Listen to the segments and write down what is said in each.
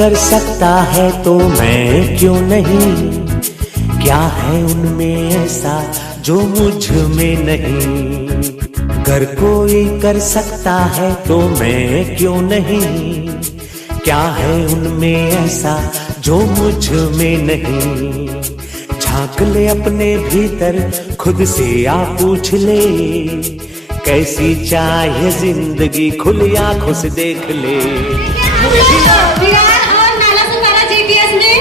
कर सकता है तो मैं क्यों नहीं, क्या है उनमें ऐसा जो मुझ में नहीं। अगर कोई कर सकता है तो मैं क्यों नहीं, क्या है उनमें ऐसा जो मुझ में नहीं। झांक ले अपने भीतर खुद से आ पूछ ले, कैसी चाहे जिंदगी खुली आंखों से देख ले। विरार और नालासोपारा जीपीएस में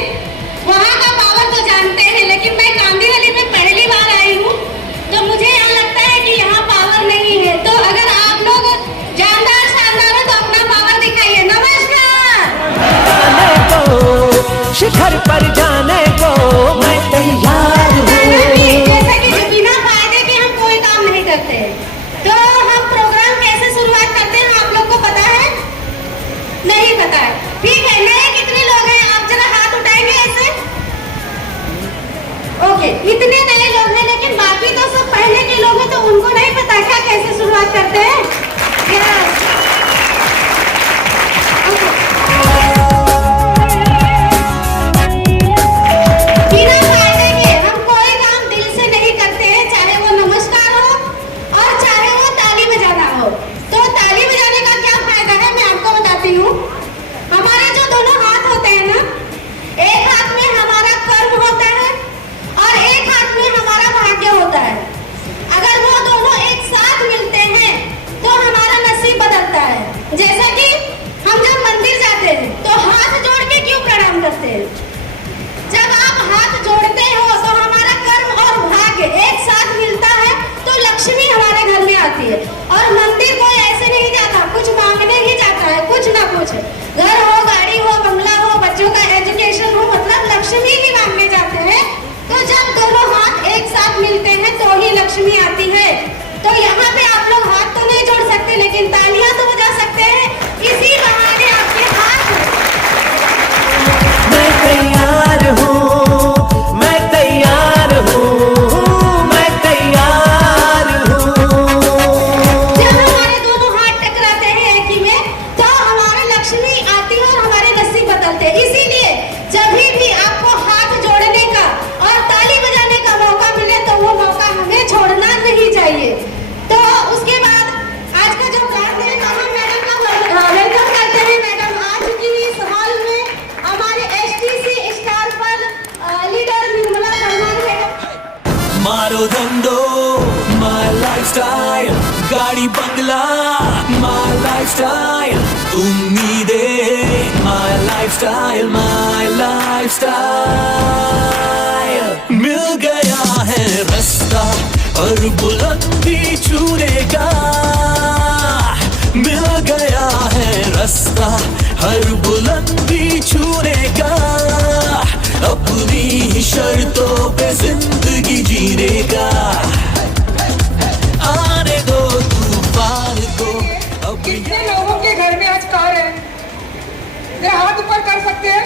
वहाँ का पावर तो जानते हैं, लेकिन मैं कांदिवली में पहली बार आई हूँ तो मुझे यहाँ लगता है कि यहाँ पावर नहीं है। तो अगर आप लोग जानदार शानदार हो तो अपना पावर दिखाइए। नमस्कार। शिखर पर जाने को मैं तैयार हूँ। जैसे कि बिना फायदे के हम कोई काम नहीं करते, तो हम प्रोग्राम कैसे शुरुआत करते हैं आप लोग को पता है? नहीं पता है? ठीक है, नए कितने लोग हैं? आप जरा हाथ उठाएंगे ऐसे। ओके, इतने नए लोग हैं, लेकिन बाकी तो सब पहले के लोग हैं, तो उनको नहीं पता क्या कैसे शुरुआत करते हैं। बिना फायदे के हम कोई काम दिल से नहीं करते हैं, चाहे वो नमस्कार हो और चाहे वो ताली बजाना हो। तो ताली बजाने का क्या फायदा है मैं आपको बताती हूँ। हमारे जो दोनों हाथ होते हैं ना, एक हाथ में हमारा कर्म होता है और एक हाथ में हमारा भाग्य होता है। अगर वो दोनों एक साथ मिलते हैं तो हमारा नसीब बदलता है। जैसा कि हम जब मंदिर जाते हैं तो हाथ जोड़ के क्यों प्रणाम करते हैं? जब आप हाथ जोड़ते हो तो हमारा कर्म और भाग्य एक साथ मिलता है, तो लक्ष्मी हमारे घर में आती है। और मंदिर कोई ऐसे नहीं जाता, कुछ मांगने ही जाता है, कुछ ना कुछ। घर हो, गाड़ी हो, बंगला हो, बच्चों का एजुकेशन हो, मतलब लक्ष्मी ही मांगने जाते हैं। तो जब दोनों हाथ एक साथ मिलते हैं तो ही लक्ष्मी आती है। तो यहाँ पे आप लोग हाथ तो नहीं जोड़ सकते, लेकिन तालियां तो बजा सकते हैं। इसी बहाने आपके हाथ मैं तैयार हूँ, मैं तैयार हूँ, मैं तैयार हूँ। जब हमारे दोनों हाथ टकराते हैं एक ही में, तो हमारे लक्ष्मी आती है और हमारे नसीब बदलते हैं। इसीलिए जब भी आपको हाथ जोड़ने का और ताली बजाने का मौका मिले तो वो मौका हमें छोड़ना नहीं चाहिए। तो उसके बाद आज का जो क्लास है, तो हम मैडम का वेलकम करते हैं। मैडम आ चुकी है इस हॉल में। हमारे एसटीसी स्टार पर लीडर निर्मला शर्मा है। मारो धंधो माय लाइफस्टाइल, गाड़ी बंगला माय लाइफस्टाइल, उम्मीदें माय लाइफस्टाइल, माय लाइफस्टाइल। मिल गया है रास्ता और बुलंदी छूने का, मिल गया है रास्ता हर बुलंदी छूने का, अपनी ही शर्तों पे जिंदगी जीने का। आने दो तूफान को। अब कितने लोगों के घर में आज कार है? मेरे हाथ ऊपर कर सकते हैं?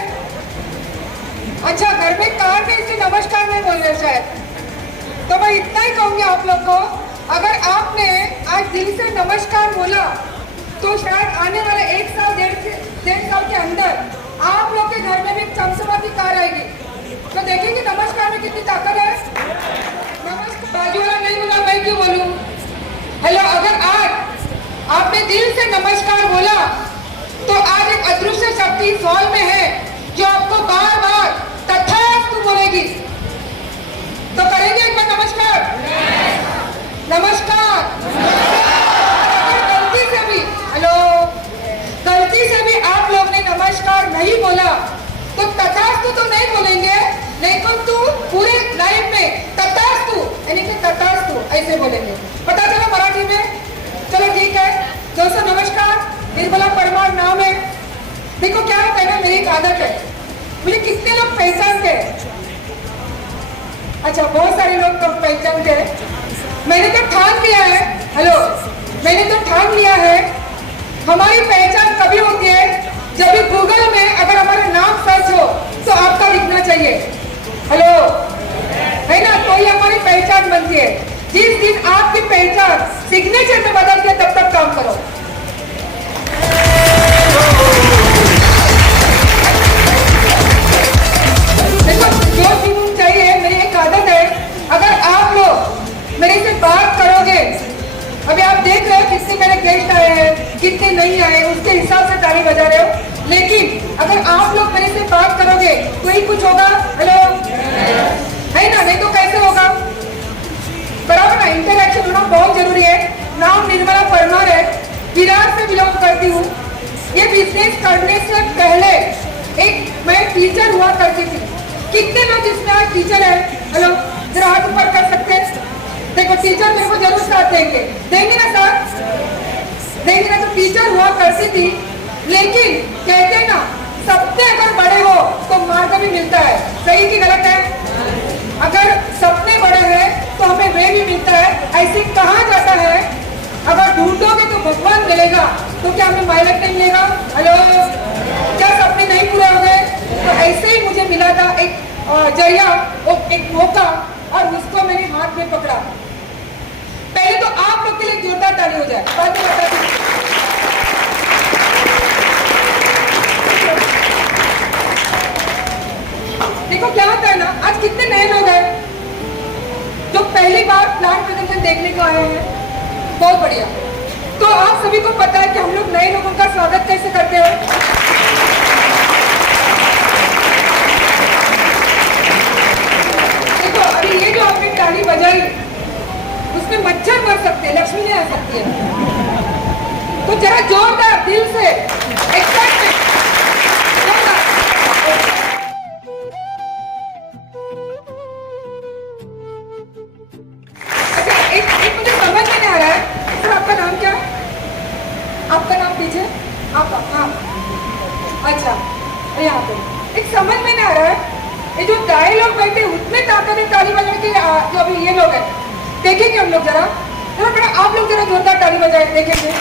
अच्छा, घर में कार में इसलिए नमस्कार नहीं बोल रहे शायद। तो मैं इतना ही कहूंगी आप लोग को, अगर आपने आज दिल से नमस्कार बोला तो शायद आने वाले 1 साल 1.5 साल के अंदर आप लोग के घर में भी चमचमा की कार आएगी। तो देखेंगे नमस्कार में कितनी ताकत है। नमस्कार बाजू वाला नहीं बोला, मैं क्यों बोलूं? हेलो, अगर आज आपने दिल से नमस्कार बोला तो आज एक अदृश्य शक्ति इस हॉल में है जो आपको बार बार तथास्तु बोलेगी। तो करेंगे एक बार नमस्कार। नमस्कार। अगर गलती से भी, हेलो, गलती से भी आप लोग ने नमस्कार नहीं बोला तो तथास्तु तो नहीं बोलेंगे, लेकिन तू पूरे लाइफ में तथास्तु यानी कि तथास्तु ऐसे बोलेंगे। पता चला मराठी में? चलो ठीक है दोस्तों, नमस्कार। निर्मला परमार नाम है। देखो क्या होता है ना, मेरी एक आदत है, मुझे कितने लोग पहचानते हैं? अच्छा, बहुत सारे लोग तो पहचानते हैं। मैंने तो ठान लिया है, हेलो, मैंने तो ठान लिया है, हमारी पहचान कभी होती है जब भी गूगल में अगर हमारा नाम सर्च हो तो आपका दिखना चाहिए। हेलो, है ना? तो ये हमारी पहचान बनती है। जिस दिन आपकी पहचान सिग्नेचर में बदलती है तब तक काम करो। लेकिन अगर आप लोग मेरे से बात करोगे तो ही कुछ होगा। हेलो, है ना? नहीं तो कैसे होगा? बराबर ना, इंटरेक्शन होना बहुत जरूरी है। नाम निर्मला परमार है, विरार से बिलोंग करती हूँ। ये बिजनेस करने से पहले एक मैं टीचर हुआ करती थी। कितने लोग इसमें आज टीचर है? हेलो, जरा हाथ ऊपर कर सकते हैं? देखो, टीचर मेरे को जरूर साथ देंगे, देंगे ना साथ? देंगे ना? तो टीचर हुआ करती थी, लेकिन कहते हैं ना, सपने अगर बड़े हो तो मार्ग भी मिलता है। सही कि गलत है? अगर सपने बड़े हैं तो हमें वे भी मिलता है। ऐसे कहा जाता है, अगर ढूंढोगे तो भगवान मिलेगा, तो क्या हमें माइलक नहीं मिलेगा? हेलो, क्या सपने नहीं पूरे हो गए? तो ऐसे ही मुझे मिला था एक जरिया, एक मौका, और उसको मैंने हाथ में पकड़ा। पहले तो आप लोग के लिए जोरदार ताली हो जाए। बाद में बताती हूँ। देखो क्या होता है ना, आज कितने नए लोग हैं जो पहली बार प्लांट प्रेजेंटेशन देखने को आए हैं। बहुत बढ़िया। तो आप सभी को पता है कि हम लोग नए लोगों का स्वागत कैसे करते हैं। देखो, अभी ये जो आपने ताली बजाई, उसमें मच्छर मर सकते हैं, लक्ष्मी नहीं आ सकती है। तो जरा जोरदार दिल से एक्साइटमेंट, एक मुझे समझ में नहीं आ रहा है। सर, आपका नाम क्या है? आपका नाम दीजिए। आपका, हाँ, अच्छा, यहाँ पे एक समझ में नहीं आ रहा है। ये जो दाएं लोग बैठे, उतने ताकत है ताली बजाने के, जो अभी ये लोग हैं, देखेंगे हम लोग जरा। जरा बेटा, आप लोग जरा जोरदार ताली बजाए, देखेंगे।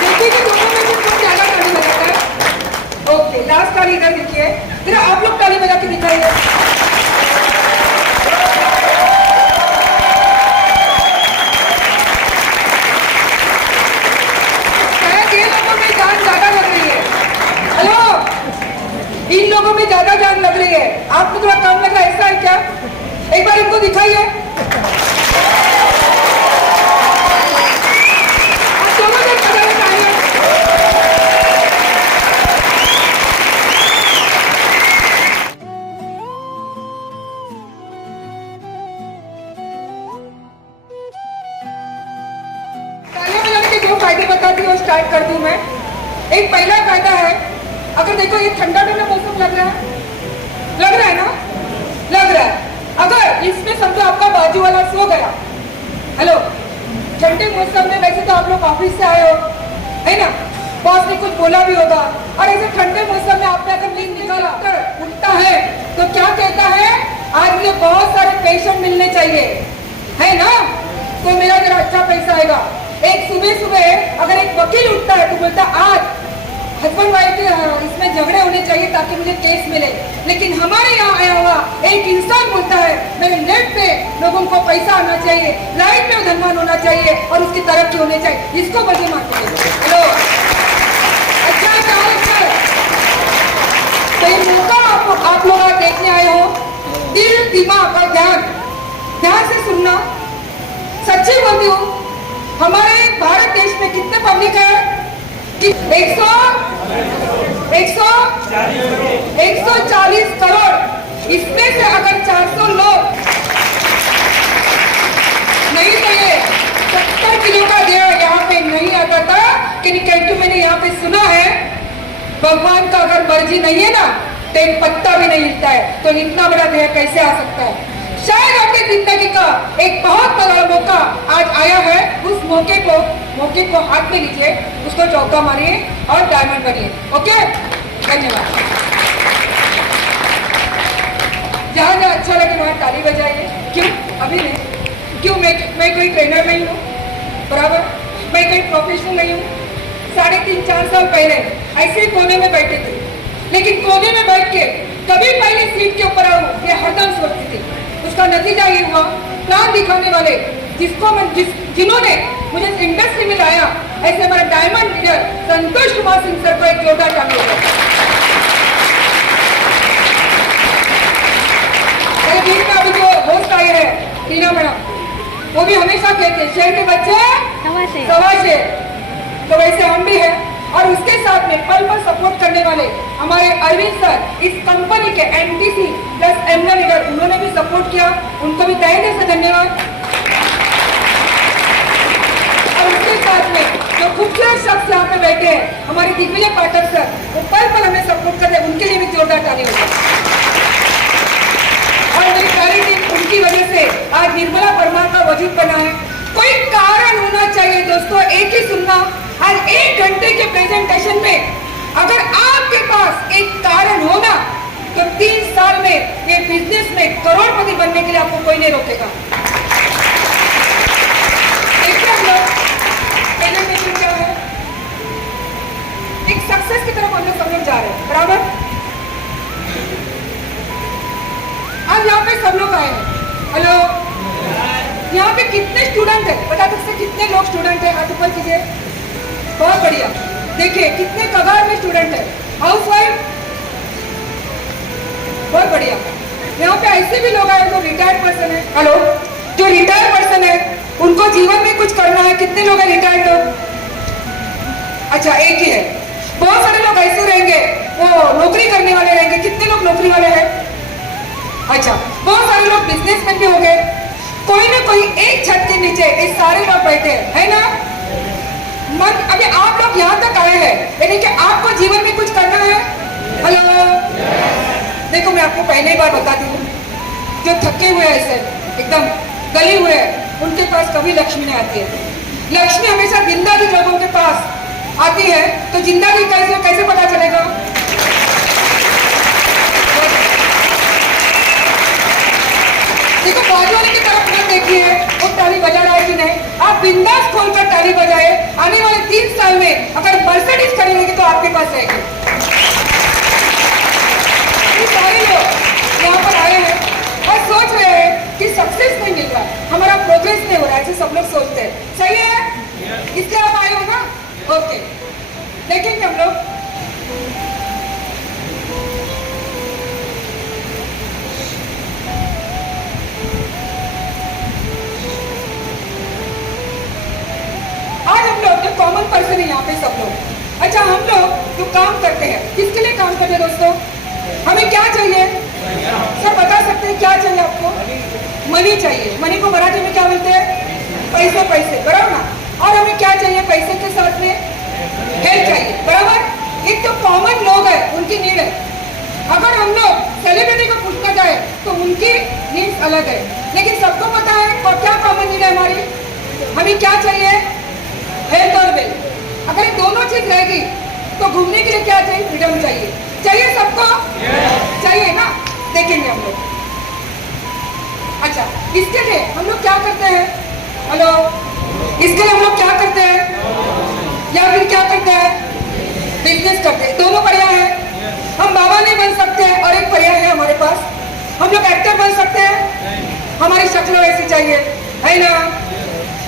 देखिए दोनों में से कौन ज्यादा ताली बजाता है। ओके, लास्ट ताली इधर देखिए। जरा आप लोग ताली बजा के दिखाइए। शायद ये लोगों में जान ज्यादा लग रही है। हेलो, इन लोगों में ज्यादा जान लग रही है, आपको थोड़ा कम लग रहा है, ऐसा है क्या? एक बार इनको दिखाइए। आप दोनों जन बजाना चाहिए। तालियां बजाने के दो फायदे बताती हूँ, स्टार्ट कर दूं मैं। एक पहला फायदा है, अगर देखो ये ठंडा ठंडा मौसम लग रहा है, लग रहा है ना? लग रहा है। अगर इसमें समझो आपका बाजू वाला सो गया, हेलो, ठंडे मौसम में वैसे तो आप लोग ऑफिस से आए हो, है ना? बॉस ने कुछ बोला भी होगा, और ऐसे ठंडे मौसम में आपने अगर नींद निकाला कर उठता है तो क्या कहता है? आज मुझे बहुत सारे पेशेंट मिलने चाहिए, है ना? तो मेरा जरा अच्छा पैसा आएगा। एक सुबह सुबह अगर एक वकील उठता है तो बोलता आज हस्बैंड वाइफ इसमें झगड़े होने चाहिए ताकि मुझे केस मिले। लेकिन हमारे यहाँ आया हुआ एक इंसान बोलता है मेरे नेट पे लोगों को पैसा आना चाहिए, लाइफ में धनवान होना चाहिए और उसकी तरक्की होनी चाहिए। इसको बजे मारते हैं। हेलो, अच्छा है, अच्छा है। तो ये मौका आप लोग आज देखने आए हो। दिल, दिमाग और ध्यान से सुनना। सच्ची बोलती हूँ, हमारे भारत देश में कितने पब्लिक है? 140 करोड़। इसमें से अगर 400 लोग नहीं तो ये 70 किलो का देह यहाँ पे नहीं आता था। किंतु मैंने यहाँ पे सुना है, भगवान का अगर मर्जी नहीं है ना तो एक पत्ता भी नहीं हिलता है। तो इतना बड़ा देह कैसे आ सकता है? शायद आपकी जिंदगी का एक बहुत बड़ा मौका आज आया है। उस मौके को हाथ में लीजिए, उसको चौका मारिए और डायमंड बनिए। ओके, धन्यवाद। जहाँ जहाँ अच्छा लगे वहाँ ताली बजाइए। क्यों? अभी नहीं। क्यों? मैं कोई ट्रेनर नहीं हूँ, बराबर, मैं कोई प्रोफेशनल नहीं हूँ। 3.5-4 साल पहले ऐसे ही कोने में बैठे थे, लेकिन कोने में बैठ के कभी पहले सीट के ऊपर आऊँ ये हरदम सोचती थी। उसका नतीजा ये हुआ, प्लान दिखाने वाले जिन्होंने मुझे इंडस्ट्री में लाया, ऐसे हमारा diamond leader Santosh Kumar Singh sir को एक जोरदार ताली हो। मेरे बीच में अभी जो होस्ट आई है टीना मैडम, वो भी हमेशा कहते हैं शेर के बच्चे सवा शेर। तो वैसे हम भी हैं और उसके साथ में पल पल सपोर्ट करने वाले हमारे अरविंद सर इस कंपनी के एमटीसी प्लस एमना लीडर, उन्होंने भी सपोर्ट किया, उनको भी तहे दिल से धन्यवाद। और उसके साथ में जो खूबसूरत शख्स यहाँ पे बैठे हैं हमारे दिग्विजय पाठक सर, वो पल पल हमें सपोर्ट करते हैं, उनके लिए भी जोरदार ताली होगी। और मेरी सारी टीम, उनकी वजह से आज निर्मला परमार का वजूद बना है। कोई कारण होना चाहिए दोस्तों, एक ही सुनना। आज 1 घंटे के प्रेजेंटेशन में अगर आपके पास एक कारण होना तो 3 साल में ये बिजनेस में करोड़पति बनने के लिए आपको कोई नहीं रोकेगा। देखिए हम लोग प्रेजेंटेशन क्या है, एक सक्सेस की तरफ हम लोग सब लोग जा रहे हैं, बराबर। आज यहाँ पे सब लोग आए हैं। हेलो, यहाँ पे कितने स्टूडेंट है बता सकते, कितने लोग स्टूडेंट है? हाथ ऊपर कीजिए। बहुत बढ़िया। देखिए कितने कगार में स्टूडेंट है। हाउस वाइफ, बहुत बढ़िया। यहाँ पे ऐसे भी लोग आए जो रिटायर्ड पर्सन है। हेलो, जो रिटायर्ड पर्सन है उनको जीवन में कुछ करना है। कितने लोग हैं रिटायर्ड लोग? अच्छा, एक ही है। बहुत सारे लोग ऐसे रहेंगे वो नौकरी करने वाले रहेंगे। कितने लोग नौकरी वाले हैं? अच्छा, बहुत सारे लोग बिजनेसमैन भी हो गए। कोई ना कोई एक छत के नीचे ये सारे लोग बैठे हैं, है ना? मन, अभी आप लोग यहाँ तक आए हैं यानी कि आपको जीवन में कुछ करना है। हेलो, देखो मैं आपको पहले ही बार बताती हूँ, जो थके हुए ऐसे एकदम गले हुए हैं उनके पास कभी लक्ष्मी नहीं आती है। लक्ष्मी हमेशा जिंदागी लोगों के पास आती है। तो जिंदागी कैसे पता चलेगा? देखो बाजू वाले की तरफ मत देखिए वो ताली बजा रहा है कि नहीं। आप बिंदास खोलकर ताली बजाए। आने वाले 3 साल में अगर मर्सिडीज खरीदेंगे तो आपके पास रहेगी। ये सारे लोग यहाँ पर आए हैं और सोच रहे हैं कि सक्सेस नहीं मिल रहा, हमारा प्रोग्रेस नहीं हो रहा है, ऐसे सब लोग सोचते हैं। सही है? इसलिए आप आए हो ना? ओके, देखेंगे हम लोग। आज हम लोग जो कॉमन पर्सन है यहाँ पे सब लोग, अच्छा हम लोग जो काम करते हैं किसके लिए काम करते हैं दोस्तों? हमें क्या चाहिए? सब बता सकते हैं क्या चाहिए आपको? मनी चाहिए। मनी को मराठी में क्या बोलते हैं? पैसे। पैसे, बराबर ना? और हमें क्या चाहिए? पैसे के साथ में हेल्थ चाहिए, बराबर। एक तो कॉमन लोग है उनकी नीड है। अगर हम लोग सेलिब्रिटी को पूछना जाए तो उनकी नीड्स अलग है, लेकिन सबको पता है और क्या कॉमन नीड है हमारी? हमें क्या चाहिए? हेल्थ और वेल्थ। अगर ये दोनों चीज रहेगी तो घूमने के लिए क्या चाहिए? फ्रीडम चाहिए। चाहिए सबको? चाहिए ना? देखेंगे हम लोग। अच्छा, इसके लिए हम लोग क्या करते हैं? हेलो, इसके लिए हम लोग क्या करते हैं या फिर क्या करते हैं? बिजनेस करते हैं। दोनों पर्याय है। हम बाबा नहीं बन सकते और एक पर्याय है हमारे पास, हम लोग एक्टर बन सकते हैं, हमारी शक्ल वैसी चाहिए, है ना?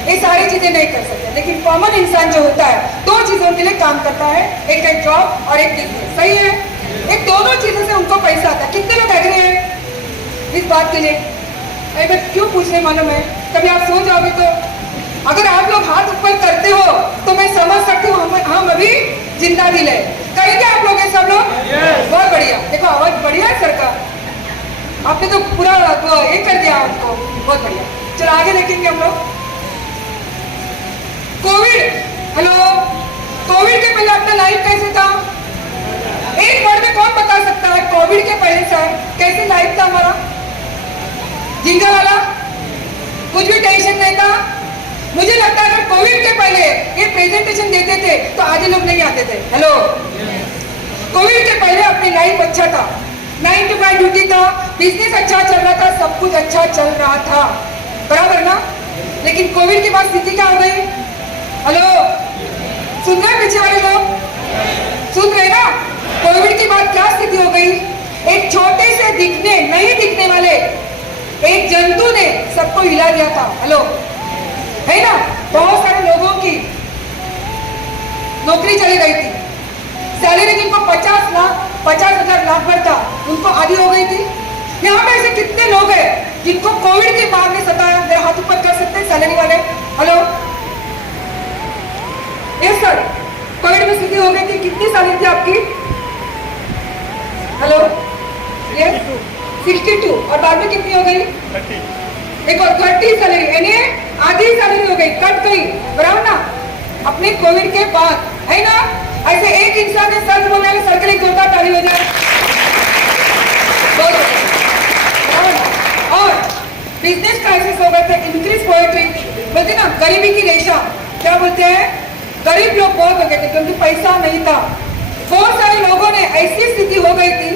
ये सारी चीजें नहीं कर सकते, लेकिन कॉमन इंसान जो होता है 2 चीजों के लिए काम करता है, एक है जॉब और एक बिजनेस। सही है? एक दोनों चीजों से उनको पैसा आता है। कितने लोग एग्री हैं इस बात के लिए? अरे मैं क्यों पूछने मालूम है, कभी आप सो जाओगे तो अगर आप लोग हाथ ऊपर करते हो तो मैं समझ सकती हूँ हम अभी जिंदा दिल है। करेंगे आप लोग ये सब लोग? बहुत बढ़िया। देखो आवाज बढ़िया है सरकार, आपने तो पूरा ये कर दिया आपको, बहुत बढ़िया। चलो आगे देखेंगे हम लोग। कोविड, हेलो, कोविड के पहले अपना लाइफ कैसे था? एक वर्ड में कौन बता सकता है कोविड के पहले सर कैसे लाइफ था हमारा? जिंदा वाला, कुछ भी टेंशन नहीं था। मुझे लगता है अगर कोविड के पहले ये प्रेजेंटेशन देते थे तो आधे लोग नहीं आते थे। हेलो, कोविड के पहले अपनी लाइफ अच्छा था, 9 to 5 ड्यूटी था, बिजनेस अच्छा चल रहा था, सब कुछ अच्छा चल रहा था, बराबर ना? लेकिन कोविड के बाद स्थिति क्या हो गई? हेलो, सुन रहे पीछे वाले लोग? सुन रहे ना? कोविड के बाद क्या स्थिति हो गई? एक छोटे से दिखने नहीं दिखने वाले एक जंतु ने सबको हिला दिया था। हेलो, है ना? बहुत सारे लोगों की नौकरी चली गई थी, सैलरी जिनको 50,000 लाख भर था उनको आधी हो गई थी। यहाँ पे ऐसे कितने लोग हैं जिनको कोविड के बाद में सताया, मेरा हाथ ऊपर कर सकते हैं सैलरी वाले? हेलो, यस सर, कोविड में स्थिति हो गई थी, कितनी सैलरी थी आपकी? हेलो, ये 62 और बाद में कितनी हो गई? 30। एक और 30 सैलरी, यानी आधी सैलरी हो गई, कट गई, बराबर ना? अपने कोविड के बाद, है ना? ऐसे एक इंसान ने सच बोलने में सर्कल एक जोरदार ताली हो जाए। और बिजनेस क्राइसिस हो गए थे, इंक्रीज पोएट्री, बोलते ना गरीबी की रेशा, क्या बोलते हैं? गरीब लोग बहुत हो गए थे क्योंकि पैसा नहीं था। बहुत सारे लोगों ने ऐसी स्थिति हो गई थी,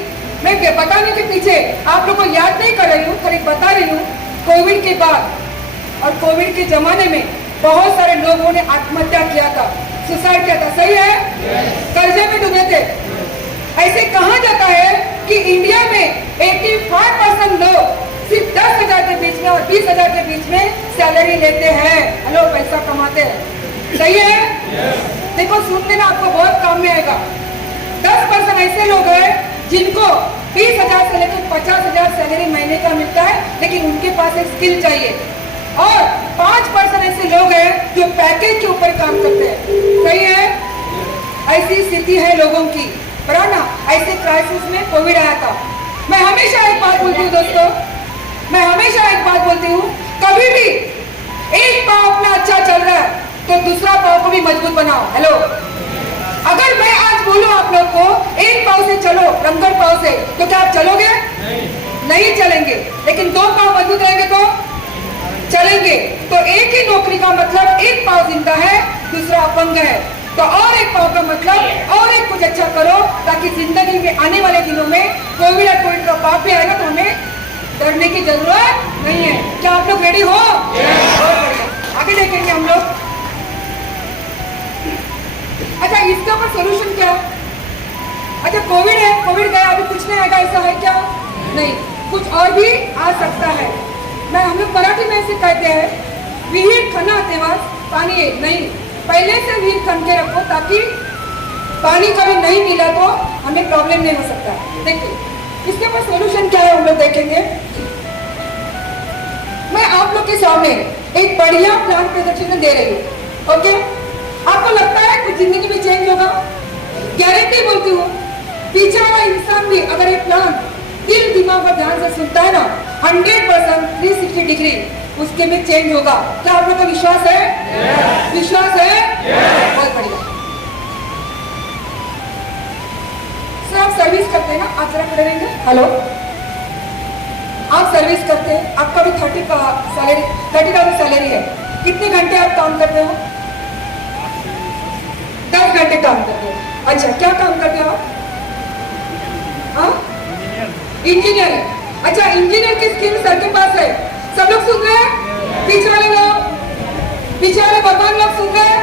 मैं बताने के पीछे आप लोगों को याद नहीं कर रही हूँ, खाली बता रही हूँ। कोविड के बाद और कोविड के जमाने में बहुत सारे लोगों ने आत्महत्या किया था, सुसाइड किया था, सही है? कर्जे में डूबे थे। ऐसे कहा जाता है कि इंडिया में 85% लोग सिर्फ 10,000 के बीच में और 20,000 के बीच में सैलरी लेते हैं। हेलो, पैसा कमाते हैं, सही है? देखो, सुन लेना, आपको बहुत काम में आएगा। 10% ऐसे लोग हैं जिनको 20,000 से लेकर 50,000 सैलरी महीने का मिलता है, लेकिन उनके पास एक स्किल चाहिए। और 5% ऐसे लोग हैं जो पैकेज के ऊपर काम करते हैं, सही है? ऐसी स्थिति है लोगों की, बराबर ना? ऐसे क्राइसिस में कोविड आया था। मैं हमेशा एक बात बोलती हूँ दोस्तों, मैं हमेशा एक बात बोलती हूँ, कभी भी एक पाँव अपना अच्छा चल रहा है तो दूसरा पाँव को भी मजबूत बनाओ। हेलो, अगर मैं आज बोलूं आप लोग को एक पाँव से चलो, रंगड़ पाँव से, तो क्या आप चलोगे? नहीं चलेंगे। लेकिन 2 पाँव मजबूत रहेंगे तो चलेंगे। तो एक ही नौकरी का मतलब एक पाँव जिंदा है, दूसरा अपंग है, तो और एक पाँव का मतलब और एक कुछ अच्छा करो, ताकि जिंदगी में आने वाले दिनों में कोविड या कोविड का पाप भी आएगा तो हमें डरने की जरूरत नहीं है। क्या आप लोग रेडी हो? आगे देखेंगे हम लोग। अच्छा, इसका पर सोल्यूशन क्या? अच्छा, कोविड है, कोविड गया, अभी कुछ नहीं आएगा, ऐसा है क्या? नहीं, कुछ और भी आ सकता है। मैं हम लोग मराठी में ऐसे कहते हैं, विहीर खना तेवास पानी है नहीं, पहले से विहीर खन के रखो ताकि पानी कभी नहीं मिला तो हमें प्रॉब्लम नहीं हो सकता। देखिए, इसके ऊपर सोल्यूशन क्या है हम लोग देखेंगे। मैं आप लोग के सामने एक बढ़िया प्लान प्रदर्शन दे रही हूँ, ओके? आपको लगता है कुछ जिंदगी में चेंज होगा? गारंटी बोलती हूँ। पीछे वाला इंसान भी अगर ये प्लान दिल दिमाग और ध्यान से सुनता है ना, 100% 360 डिग्री उसके में चेंज होगा। क्या आप लोग को विश्वास है? विश्वास है? बहुत बढ़िया। सर, आप सर्विस करते हैं ना? आप जरा खड़े रहेंगे। हेलो, आप सर्विस करते हैं, आपका भी 30,000 सैलरी है। कितने घंटे आप काम करते हो? 10 घंटे काम करते हो। अच्छा, क्या काम करते हो आप? इंजीनियर है। अच्छा, इंजीनियर की स्किल सर के पास है। सब लोग सुन रहे हैं? पीछे वाले लोग, पीछे वाले भगवान लोग सुन रहे हैं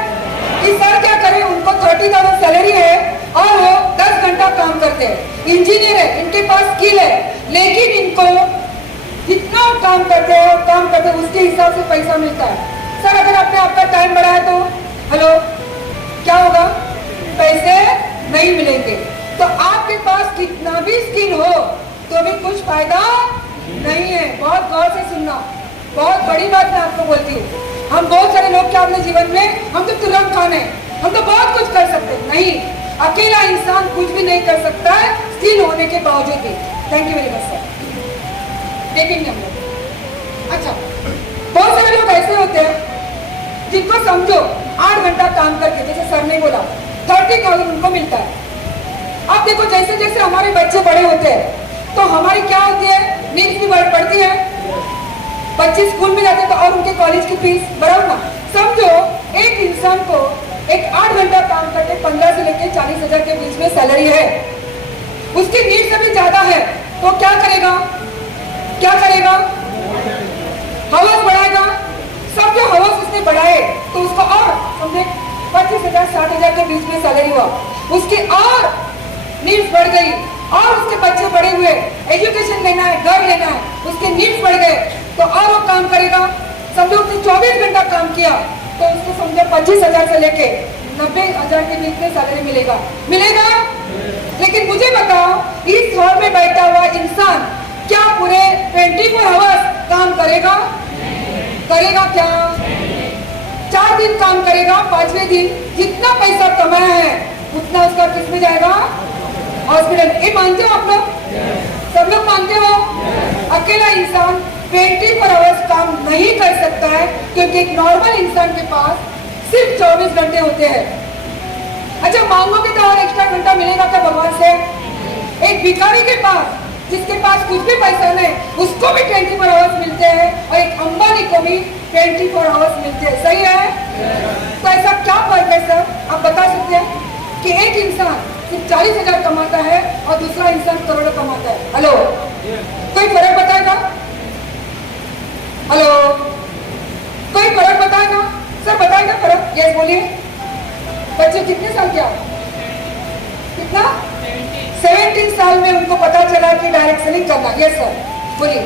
कि सर क्या करें? उनको 30,000 सैलरी है और वो 10 घंटा काम करते हैं। इंजीनियर है, इनके पास स्किल है, लेकिन इनको जितना काम करते हैं उसके हिसाब से पैसा मिलता है। सर, अगर आपने आपका टाइम बढ़ाया तो हेलो, क्या होगा? पैसे नहीं मिलेंगे। तो आपके पास कितना भी स्किल हो तो भी कुछ फायदा नहीं है। बहुत गौर से सुनना, बहुत बड़ी बात मैं आपको बोलती हूँ। हम बहुत सारे लोग क्या अपने जीवन में, हम तो तुरंत खान है, हम तो बहुत कुछ कर सकते हैं। नहीं, अकेला इंसान कुछ भी नहीं कर सकता है स्किल होने के बावजूद भी। Thank you very much sir. देखेंगे हम लोग। अच्छा, बहुत सारे लोग ऐसे होते हैं जिनको समझो 8 घंटा काम करके, जैसे सर ने बोला 30,000 उनको मिलता है। अब देखो, जैसे जैसे हमारे बच्चे बड़े होते हैं तो हमारी क्या होती है, नीड्स भी बढ़ती है। बच्चे स्कूल में जाते हैं तो और उनके कॉलेज की फीस, बराबर ना? समझो एक इंसान को एक 8 घंटा काम करके 15 से लेकर 40,000 के बीच में सैलरी है, उसकी नीड्स अभी ज्यादा है, तो क्या करेगा? क्या करेगा? हवस बढ़ाएगा। सब जो हवस उसने बढ़ाए तो उसको और समझे 25,000 60,000 के बीच में सैलरी हुआ, उसकी और नीड्स बढ़ गई और उसके बच्चे बड़े हुए, एजुकेशन लेना है, घर लेना है, उसके नीड्स बढ़ गए तो और वो काम करेगा। समझो उसने 24 घंटा काम किया तो उसको समझो 25,000 से लेके 90,000 के बीच में सैलरी मिलेगा। लेकिन मुझे बताओ, इस हॉल में बैठा हुआ इंसान क्या पूरे 24 आवर्स काम करेगा? करेगा क्या? 4 दिन काम करेगा, 5वें दिन जितना पैसा कमाया है उतना उसका किस में जाएगा? हॉस्पिटल। ये मानते हो आप लोग? सब लोग मानते हो? अकेला इंसान 24 आवर्स काम नहीं कर सकता है, क्योंकि एक नॉर्मल इंसान के पास सिर्फ 24 घंटे होते हैं। अच्छा, मांगोगे तो और एक्स्ट्रा घंटा मिलेगा क्या भगवान से? एक भिखारी के पास, जिसके पास कुछ भी पैसा नहीं, उसको भी 24 आवर्स मिलते हैं, और एक अंबानी को भी 24 आवर्स मिलते हैं। सही है? तो ऐसा क्या फर्क है सर? आप बता सकते हैं कि एक इंसान सिर्फ 40,000 कमाता है और दूसरा इंसान करोड़ों कमाता है। हेलो, कोई फर्क बताएगा? हेलो, कोई फर्क बताएगा? सर बताएगा फर्क? यस बोलिए। बच्चे कितने साल के? कितना? 17 साल में उनको पता चला कि डायरेक्ट सेलिंग करना। यस सर, बोलिए।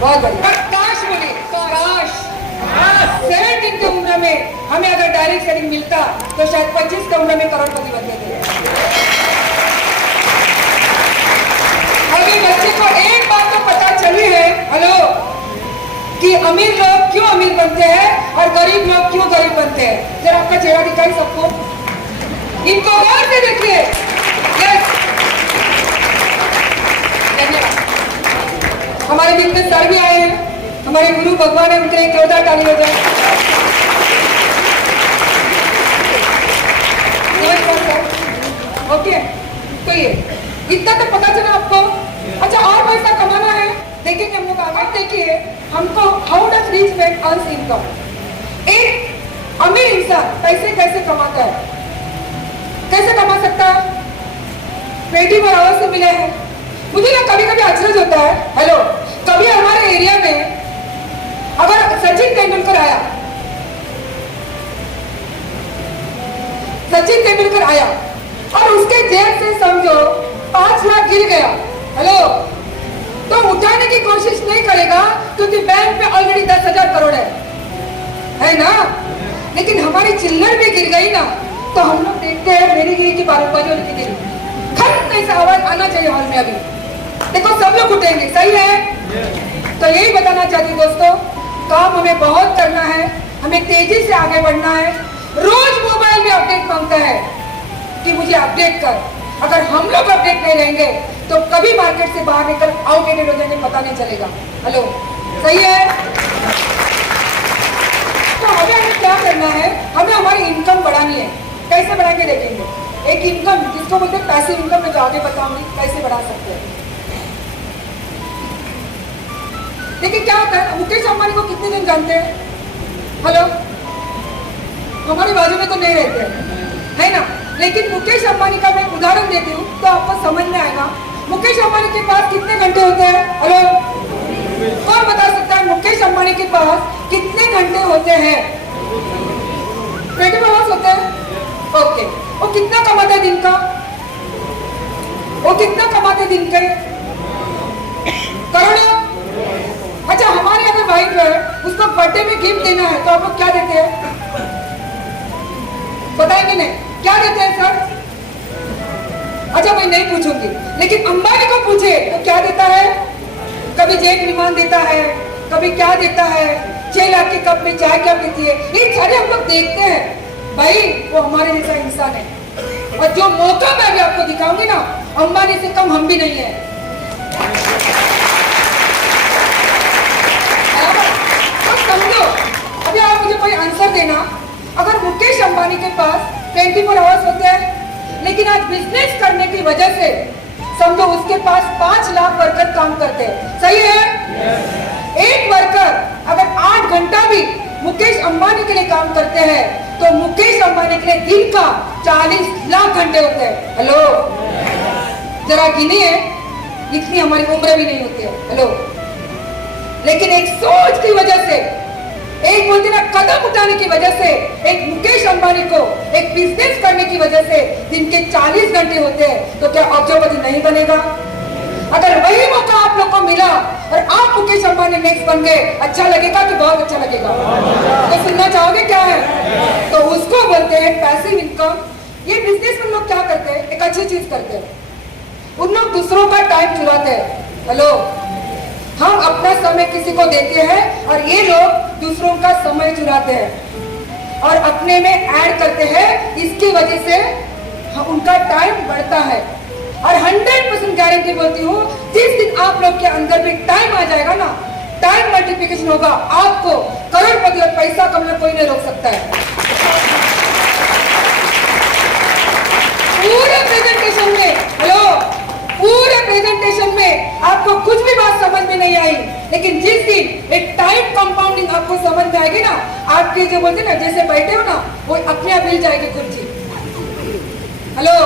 बहुत बढ़िया। काश बोलिए, काश 17 की उम्र में हमें अगर डायरेक्ट सेलिंग मिलता तो शायद 25 की उम्र में करोड़पति बनते थे। अभी बच्चे को एक बात तो पता चली है, हेलो, कि अमीर लोग क्यों अमीर बनते हैं और गरीब लोग क्यों गरीब बनते हैं। जरा आपका चेहरा दिखाई सबको, इनको गौर से देखिए। यस, धन्यवाद। हमारे बीच में सर भी आए हैं, हमारे गुरु भगवान है, उनके लिए जोरदार ताली हो जाए। ओके, तो ये इतना तो पता चला आपको। अच्छा, और पैसा कमाना है, देखेंगे हम लोग आगे। देखिए हमको how does rich man earns income. एक अमीर इंसान पैसे कैसे कमाता है, कैसे कमा सकता है? 24 आवर्स से मिले हैं। मुझे ना कभी कभी अचरज होता है। हेलो, कभी हमारे एरिया में अगर सचिन तेंदुलकर आया, सचिन तेंदुलकर आया और उसके जेब से समझो 5 लाख गिर गया, हेलो, तो उठाने की कोशिश नहीं करेगा, क्योंकि बैंक में ऑलरेडी 10,000 करोड़ है ना। लेकिन हमारी चिल्लर भी गिर गई ना, तो हम लोग देखते हैं मेरी गिरी की 12 बजे की गिरी, खट कैसा आवाज आना चाहिए हॉल में। अभी देखो सब लोग उठेंगे। सही है? तो यही बताना चाहती हूँ दोस्तों, काम हमें बहुत करना है, हमें तेजी से आगे बढ़ना है। रोज मोबाइल में अपडेट मांगता है कि मुझे अपडेट कर। अगर हम लोग अपडेट नहीं रहेंगे तो कभी मार्केट से बाहर निकल आउटडेटेड हो जाएंगे, पता नहीं चलेगा। हेलो, सही है? तो हमें क्या करना है? हमें हमारी इनकम बढ़ानी है। कैसे बढ़ाएंगे देखेंगे। एक इनकम जिसको बोलते हैं पैसिव इनकम, मैं जो आगे बताऊंगी कैसे बढ़ा सकते हैं। देखिए क्या होता है, मुकेश अंबानी को कितने दिन जानते हैं? हेलो, हमारे बाजू में तो नहीं रहते है ना, लेकिन मुकेश अंबानी का मैं उदाहरण देती हूँ तो आपको समझ में आएगा। मुकेश अंबानी के पास कितने घंटे होते हैं? हेलो, कौन बता सकता है मुकेश अंबानी के पास कितने घंटे होते हैं? 24 आवर्स होते हैं। ओके, वो कितना कमाते हैं दिन का? वो कितना कमाते दिन के? करोड़ों। अच्छा, हमारे अगर भाई जो है उसको बर्थडे में गिफ्ट देना है तो आप लोग क्या देते हैं? बताएंगे नहीं? क्या देते हैं सर? अच्छा, मैं नहीं पूछूंगी, लेकिन अंबानी को पूछे तो क्या देता है? कभी जेट विमान देता है, कभी क्या देता है, 6 लाख के कप में चाय क्या पीती है, ये सारे हम लोग देखते हैं। भाई वो हमारे जैसा इंसान है, और जो मौका मैं भी आपको दिखाऊंगी ना, अंबानी से कम हम भी नहीं है। तो समझो, अभी आप मुझे कोई आंसर देना। अगर मुकेश अंबानी के पास 24 आवर्स होते हैं, लेकिन आज बिजनेस करने की वजह से समझो उसके पास 5 लाख वर्कर काम करते हैं। सही है? एक वर्कर अगर 8 घंटा भी मुकेश अंबानी के लिए काम करते हैं तो मुकेश अंबानी के लिए दिन का 40 लाख घंटे होते हैं। हेलो, जरा गिनिए, इतनी हमारी उम्र भी नहीं होती है। हेलो, लेकिन एक सोच की वजह से, एक बोलते ना कदम उठाने की वजह से, एक मुकेश अंबानी को एक बिजनेस करने की वजह से दिन के 40 घंटे होते हैं, तो क्या अब्जोपति नहीं बनेगा? अगर वही मौका आप लोग को मिला और आप मुकेश अंबानी नेक्स्ट बन गए, अच्छा लगेगा कि बहुत अच्छा लगेगा? तो सुनना चाहोगे क्या है? तो उसको बोलते हैं पैसिव इनकम। ये बिजनेस में लोग क्या करते हैं, एक अच्छी चीज करते हैं, उन लोग दूसरों का टाइम चुराते हैं। हेलो, हम अपना समय किसी को देते हैं और ये लोग दूसरों का समय चुराते हैं और अपने में ऐड करते हैं। इसकी वजह से उनका टाइम बढ़ता है और 100% गारंटी बोलती हूँ, जिस दिन आप लोग के अंदर भी टाइम आ जाएगा ना, टाइम मल्टीप्लिकेशन होगा, आपको करोड़पति और पैसा कमाना कोई नहीं रोक सकता है। पूरे प्रेजेंटेशन में, हेलो, पूरे प्रेजेंटेशन में आपको कुछ भी बात समझ में नहीं आई, लेकिन जिस दिन एक टाइम कंपाउंडिंग आपको समझ में आएगी ना, आपके जो बोलते ना जैसे बैठे हो ना, वो अपने आप हिल जाएगी कुर्सी। हेलो,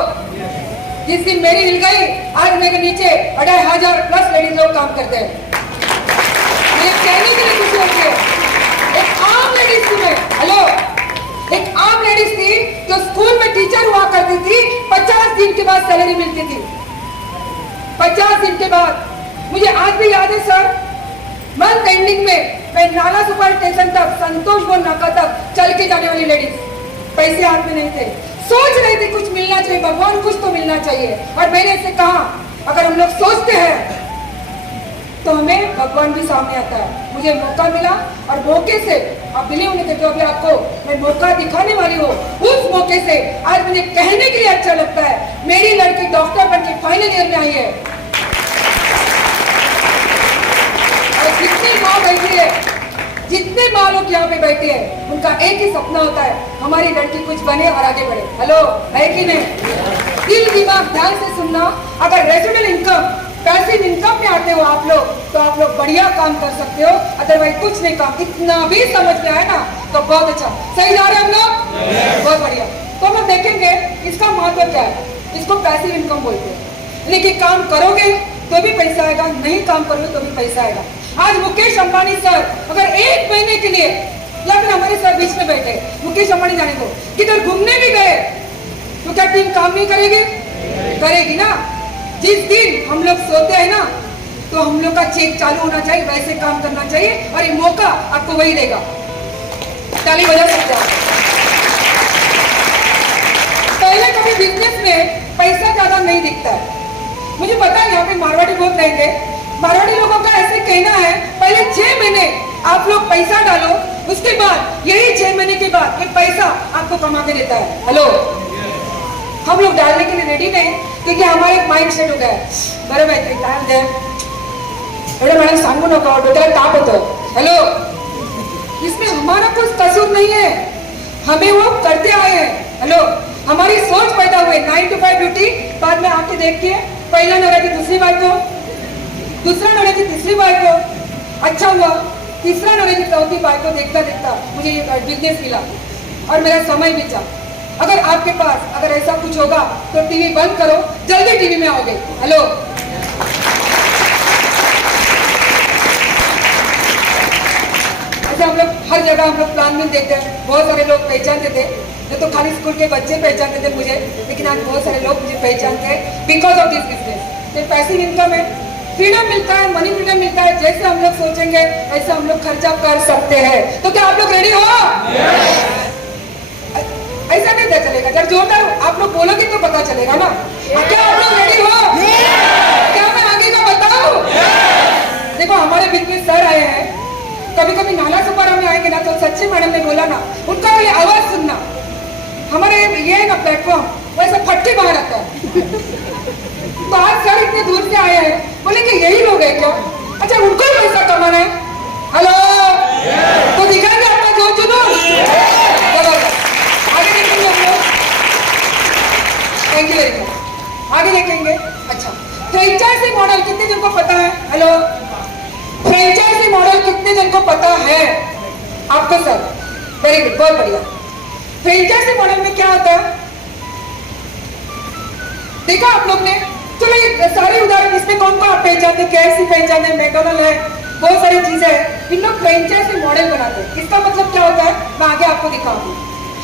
जिस दिन मेरी हिल गई, आज मेरे नीचे 2500 प्लस लेडीज लोग काम करते हैं। ये कहने के लिए खुशी होती है। एक आम लेडीज थी मैं, हेलो, एक आम लेडीज थी जो स्कूल में टीचर हुआ करती थी, 50 दिन के बाद सैलरी मिलती थी। 50 दिन के बाद, मुझे आज भी याद है सर, मंथ एंडिंग में मैं नाला सुपर स्टेशन तक, संतोष बोल नाका तक चल के जाने वाली लेडीज, पैसे हाथ में नहीं थे, सोच रही थी कुछ मिलना चाहिए, भगवान कुछ तो मिलना चाहिए। और मैंने इसे कहा, अगर हम लोग सोचते हैं तो हमें भगवान भी सामने आता है। मुझे मौका मिला और मौके से, आप बिलीव नहीं करते, अभी आपको मैं मौका दिखाने वाली हूँ, उस मौके से आज मुझे कहने के लिए अच्छा लगता है, मेरी लड़की डॉक्टर बनके फाइनल ईयर में आई है। और जितनी माँ बैठी है, जितने माँ लोग यहाँ पे बैठे हैं, उनका एक ही सपना होता है, हमारी लड़की कुछ बने और आगे बढ़े। हेलो, है कि नहीं? दिल दिमाग ध्यान से सुनना। अगर रेजिडुअल इनकम, पैसिव इनकम में आते हो आप लोग, तो आप लोग बढ़िया काम कर सकते हो। अदरवाइज कुछ नहीं काम, इतना भी समझ में आए ना तो बहुत अच्छा। सही जा रहे हैं हम लोग? बहुत बढ़िया। तो हम लोग देखेंगे इसका महत्व क्या है। इसको पैसिव इनकम बोलते हैं। लेकिन काम करोगे तो भी पैसा आएगा, नहीं काम करोगे तो भी पैसा आएगा। आज मुकेश अंबानी सर अगर 1 महीने के लिए, या फिर हमारे सर बीच में बैठे, मुकेश अंबानी जाने को किधर घूमने भी गए, तो क्या टीम काम नहीं करेगी? करेगी ना। जिस दिन हम लोग सोते हैं ना, तो हम लोग का चेक चालू होना चाहिए, वैसे काम करना चाहिए और ये मौका आपको वही देगा। ताली बजा सकते हैं। पहले कभी बिजनेस में पैसा ज्यादा नहीं दिखता है। मुझे पता है यहाँ पे मारवाड़ी बहुत रहेंगे, मारवाड़ी लोगों का ऐसे कहना है, पहले 6 महीने आप लोग पैसा डालो, उसके बाद यही 6 महीने के बाद ये पैसा आपको कमा के देता है। हेलो, हम लोग डालने के लिए रेडी नहीं, क्योंकि हमारा एक माइंड सेट हो गया है, बरोबर आहे, टाइम दे एवढं मला सांगू नका, डोक्याला ताप होतं। हेलो, इसमें हमारा कुछ कसूर नहीं है, हमें वो करते आए हैं। हेलो, हमारी सोच पैदा हुई 9 to 5 ड्यूटी, बाद में आके देखिए, पहला नौकरी दूसरी बार को, दूसरा नौकरी तीसरी बार को, अच्छा हुआ तीसरा नौकरी चौथी बार को, देखता देखता मुझे ये बिजनेस मिला और मेरा समय बीता। अगर आपके पास अगर ऐसा कुछ होगा तो टीवी बंद करो, जल्दी टीवी में आओगे। हेलो, ऐसे हम लोग हर जगह हम लोग प्लान में देते हैं, बहुत सारे लोग पहचानते थे, जो तो खाली स्कूल के बच्चे पहचानते थे मुझे, लेकिन आज बहुत सारे लोग मुझे पहचानते हैं बिकॉज ऑफ दिस बिजनेस। ये पैसिव इनकम है, फ्रीडम मिलता है, मनी फ्रीडम मिलता है, जैसे हम लोग सोचेंगे ऐसे हम लोग खर्चा कर सकते हैं। तो क्या आप लोग रेडी हो? ऐसा नहीं पता चलेगा, जब जोरदार आप लोग बोलोगे तो पता चलेगा ना। क्या आप लोग रेडी हो? क्या मैं आगे का बताऊं? देखो, हमारे बीच में सर आए हैं, कभी कभी नाला सुपारा में आएंगे ना, तो सच्ची मैडम ने बोला ना, उनका ये आवाज सुनना, हमारे ये है ना प्लेटफॉर्म, वैसे फट्टी बाहर आता है। तो आज सर इतने दूर से आए हैं, बोले कि यही लोग है क्या? अच्छा, उनको ही पैसा कमाना है। हेलो, तो दिखाएंगे अपना जो जुनून। आगे देखेंगे हम लोग। Thank you very much. आगे देखेंगे। अच्छा, फ्रेंचाइजी मॉडल कितने जन को पता है? हेलो, फ्रेंचाइजी मॉडल कितने जन को पता है? आपको सर, वेरी गुड, बहुत बढ़िया। फ्रेंचाइजी मॉडल में क्या होता है देखा आप लोग ने? चलो ये सारे उदाहरण, इसमें कौन कौन आप पहचानते? KFC पहचानते, मैकडॉनल्ड है, बहुत सारी चीजें हैं। इन लोग फ्रेंचाइजी मॉडल बनाते हैं। इसका मतलब क्या होता है, मैं आगे आपको दिखाऊंगी।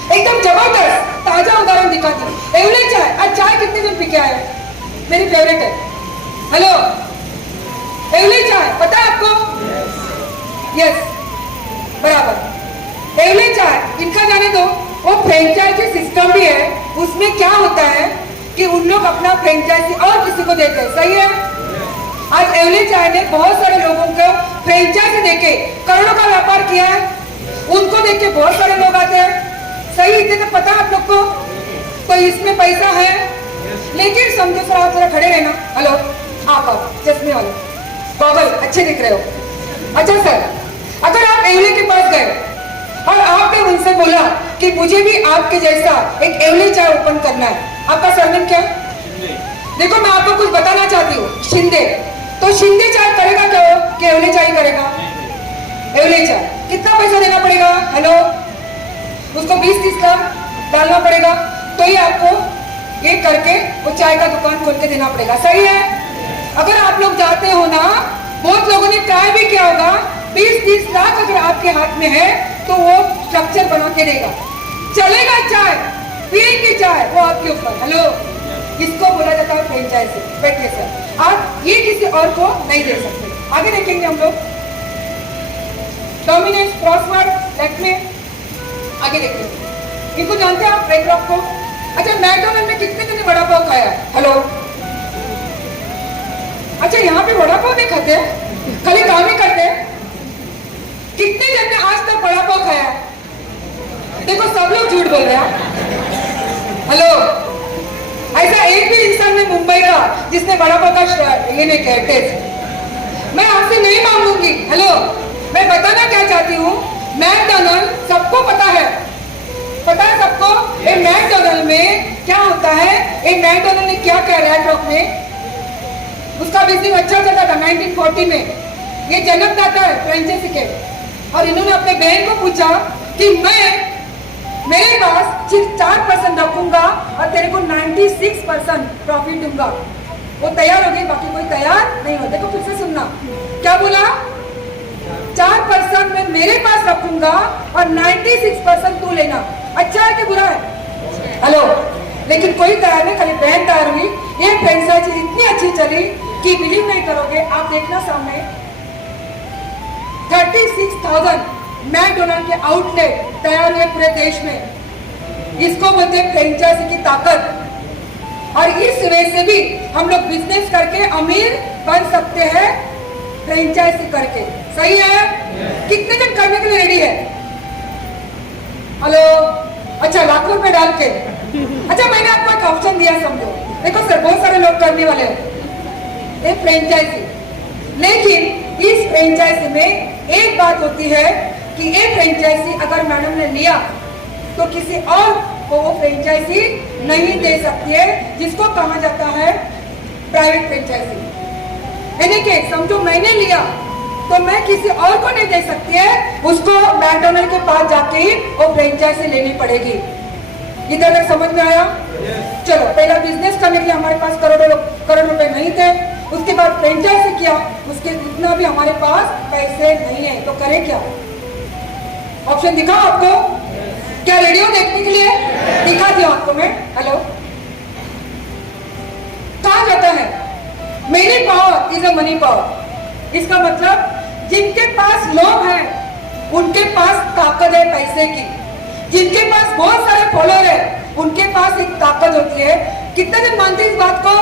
एकदम जबरदस्त ताजा उदाहरण दिखाती हूँ। एवले चाय, आज चाय कितने जन पी के आए? मेरी फेवरेट है। हेलो, एवले चाय पता है आपको? यस, बराबर। एवले चाय इनका जाने दो, वो फ्रेंचाइजी सिस्टम भी है। उसमें क्या होता है कि उन लोग अपना फ्रेंचाइजी और किसी को देते हैं, सही है? आज एवले चाय ने बहुत सारे लोगों को फ्रेंचाइजी देके करोड़ों का व्यापार किया है। उनको देख के बहुत सारे लोग आते हैं, सही? इतने तो पता आप लोग को, तो इसमें पैसा है। लेकिन समझो सर, आप जरा खड़े रहना। हेलो, आप चश्मे वाले, गॉगल अच्छे दिख रहे हो। अच्छा सर, अगर आप एवले के पास गए और आपने उनसे बोला कि मुझे भी आपके जैसा एक एवले चाय ओपन करना है, आपका सरनेम क्या? देखो, मैं आपको कुछ बताना चाहती हूँ, शिंदे। तो शिंदे चाय करेगा क्या हो कि एवले चाय करेगा? एवले चाय। कितना पैसा देना पड़ेगा? हेलो, उसको 20-30 लाख डालना पड़ेगा, तो ही आपको ये करके वो चाय का दुकान खोल के देना पड़ेगा, सही है? अगर आप लोग जाते हो ना, बहुत लोगों ने ट्राई भी किया होगा, 20-30 लाख अगर आपके हाथ में है तो वो स्ट्रक्चर बना के देगा, चलेगा चाय, पिएंगे चाय, वो आपके ऊपर। हेलो, इसको बोला जाता है फ्रेंचाइजी। बैठिए सर, आप ये किसी और को नहीं दे सकते। आगे देखेंगे हम लोग, डोमिनेंस, क्रॉसवर्ड, लैक्मे, आगे देखेंगे। इनको जानते हैं आप, ब्रेकरॉक को? अच्छा, मैकडॉनल्ड में कितने जने वड़ा पाव खाया? हेलो, अच्छा यहाँ पे वड़ा पाव नहीं खाते हैं, खाली काम ही करते हैं। कितने जन ने आज तक वड़ा पाव खाया? देखो, सब लोग झूठ बोल रहे हैं। हेलो, ऐसा एक भी इंसान नहीं मुंबई का जिसने वड़ा पाव का ये नहीं किया टेस्ट। मैं आपसे नहीं मांगूंगी। हेलो, मैं बताना क्या चाहती हूँ, मैकडॉनल्ड सबको पता है, पता है सबको, ये मैकडॉनल्ड में क्या होता है। ये मैकडॉनल्ड ने क्या किया रेड रॉक में, उसका बिजनेस अच्छा चला था 1940 में। ये जन्मदाता है फ्रेंचाइजी के, और इन्होंने अपने बहन को पूछा कि मैं मेरे पास सिर्फ 4% रखूंगा और तेरे को 96% प्रॉफिट दूंगा। वो तैयार हो गई, बाकी कोई तैयार नहीं हो। देखो, फिर से सुनना, क्या बोला? 4% मैं मेरे पास रखूंगा और 96% तू लेना। अच्छा है कि बुरा है? हेलो, लेकिन कोई तैयार नहीं, खाली बहन तैयार हुई। ये फ्रेंचाइजी इतनी अच्छी चली कि बिलीव नहीं करोगे, आप देखना सामने 36,000 मैकडॉनल्ड के आउटलेट तैयार हुए पूरे देश में। इसको बोलते हैं फ्रेंचाइजी की ताकत। और इस वजह से भी हम लोग बिजनेस करके अमीर बन सकते हैं, फ्रेंचाइजी करके, सही है? कितने जन करने के लिए रेडी है? हेलो, अच्छा, लाखों रुपए डाल के। अच्छा, मैंने आपको एक ऑप्शन दिया, समझो। देखो सर, बहुत सारे लोग करने वाले हैं ये फ्रेंचाइजी, लेकिन इस फ्रेंचाइजी में एक बात होती है कि ये फ्रेंचाइजी अगर मैडम ने लिया तो किसी और को वो फ्रेंचाइजी नहीं दे सकती है, जिसको कहा जाता है प्राइवेट फ्रेंचाइजी। यानी कि समझो मैंने लिया तो मैं किसी और को नहीं दे सकती है, उसको मैकडॉनल्ड के पास जाके ही वो फ्रेंचाइजी लेनी पड़ेगी। इधर तक समझ में आया? चलो, पहला बिजनेस करने के लिए हमारे पास करोड़ रुपए नहीं थे, उसके बाद फ्रेंचाइजी किया, उसके इतना भी हमारे पास पैसे नहीं है, तो करें क्या? ऑप्शन दिखाओ आपको, क्या रेडी हो देखने के लिए? दिखा दिया आपको मैं। हेलो, कहा जाता है many power is a money power. इसका मतलब जिनके पास लोग हैं उनके पास ताकत है पैसे की, जिनके पास बहुत सारे फॉलोअर है उनके पास एक ताकत होती है। कितने जन मानते हैं इस बात को?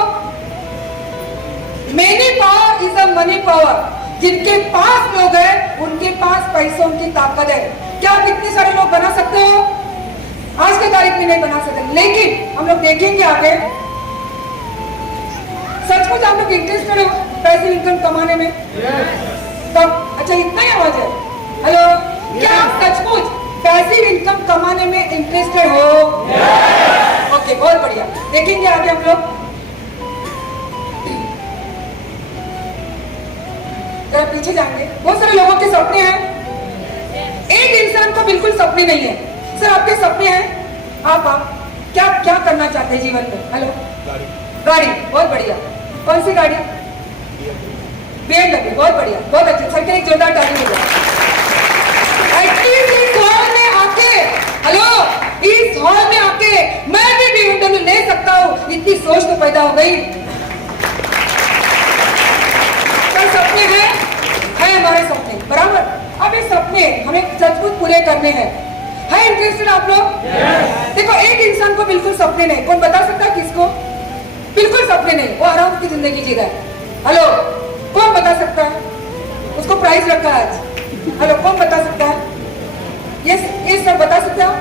Many power is a money power. जिनके पास लोग हैं उनके पास पैसों की ताकत है। क्या आप इतने सारे लोग बना सकते हो? आज की तारीख में नहीं बना सकते, लेकिन हम लोग देखेंगे आगे। सचमुच आप लोग इंटरेस्टेड हो पैसे इनकम कमाने में? तब अच्छा, इतना ही आवाज है। हेलो, क्या आप सचमुच पैसिव इनकम कमाने में इंटरेस्टेड हो? ओके, बहुत बढ़िया। देखेंगे आगे हम लोग। जरा पीछे जाएंगे। बहुत सारे लोगों के सपने हैं, एक इंसान को बिल्कुल सपने नहीं है। सर, आपके सपने हैं? आप क्या क्या करना चाहते हैं जीवन में? हेलो, गाड़ी, बहुत बढ़िया। कौन सी गाड़ी? BMW, बहुत बढ़िया, बहुत अच्छे। सर के एक जोरदार ताली हो जाए। इस हॉल में आके, हेलो, इस हॉल में आके मैं भी BMW ले सकता हूँ, इतनी सोच तो पैदा हो गई। हमारे सपने, बराबर। अब ये सपने हमें सचमुच पूरे करने हैं। है इंटरेस्टेड आप लोग? देखो, एक इंसान को बिल्कुल सपने नहीं, कौन बता सकता है किसको? बिल्कुल सपने नहीं, वो आराम की जिंदगी जी रहा है। हेलो, कौन बता सकता है? उसको प्राइज रखा है आज। हेलो, कौन बता सकता है? ये सर बता सकते हो?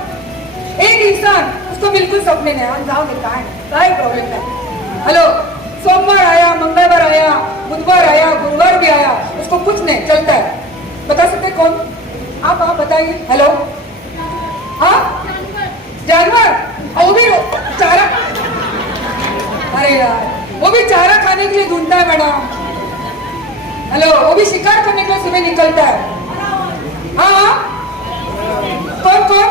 एक इंसान, उसको बिल्कुल सपने नहीं, हम जाओ कहा प्रॉब्लम है। हेलो, सोमवार आया, मंगलवार आया, बुधवार आया, गुरुवार भी आया, उसको कुछ नहीं, चलता है। बता सकते कौन? आप बताइए। हेलो, हाँ, जानवर, और वो भी चारा, अरे यार, वो भी चारा खाने के लिए ढूंढता है मैडम। हेलो, वो भी शिकार करने के लिए सुबह निकलता है। हाँ, कौन कौन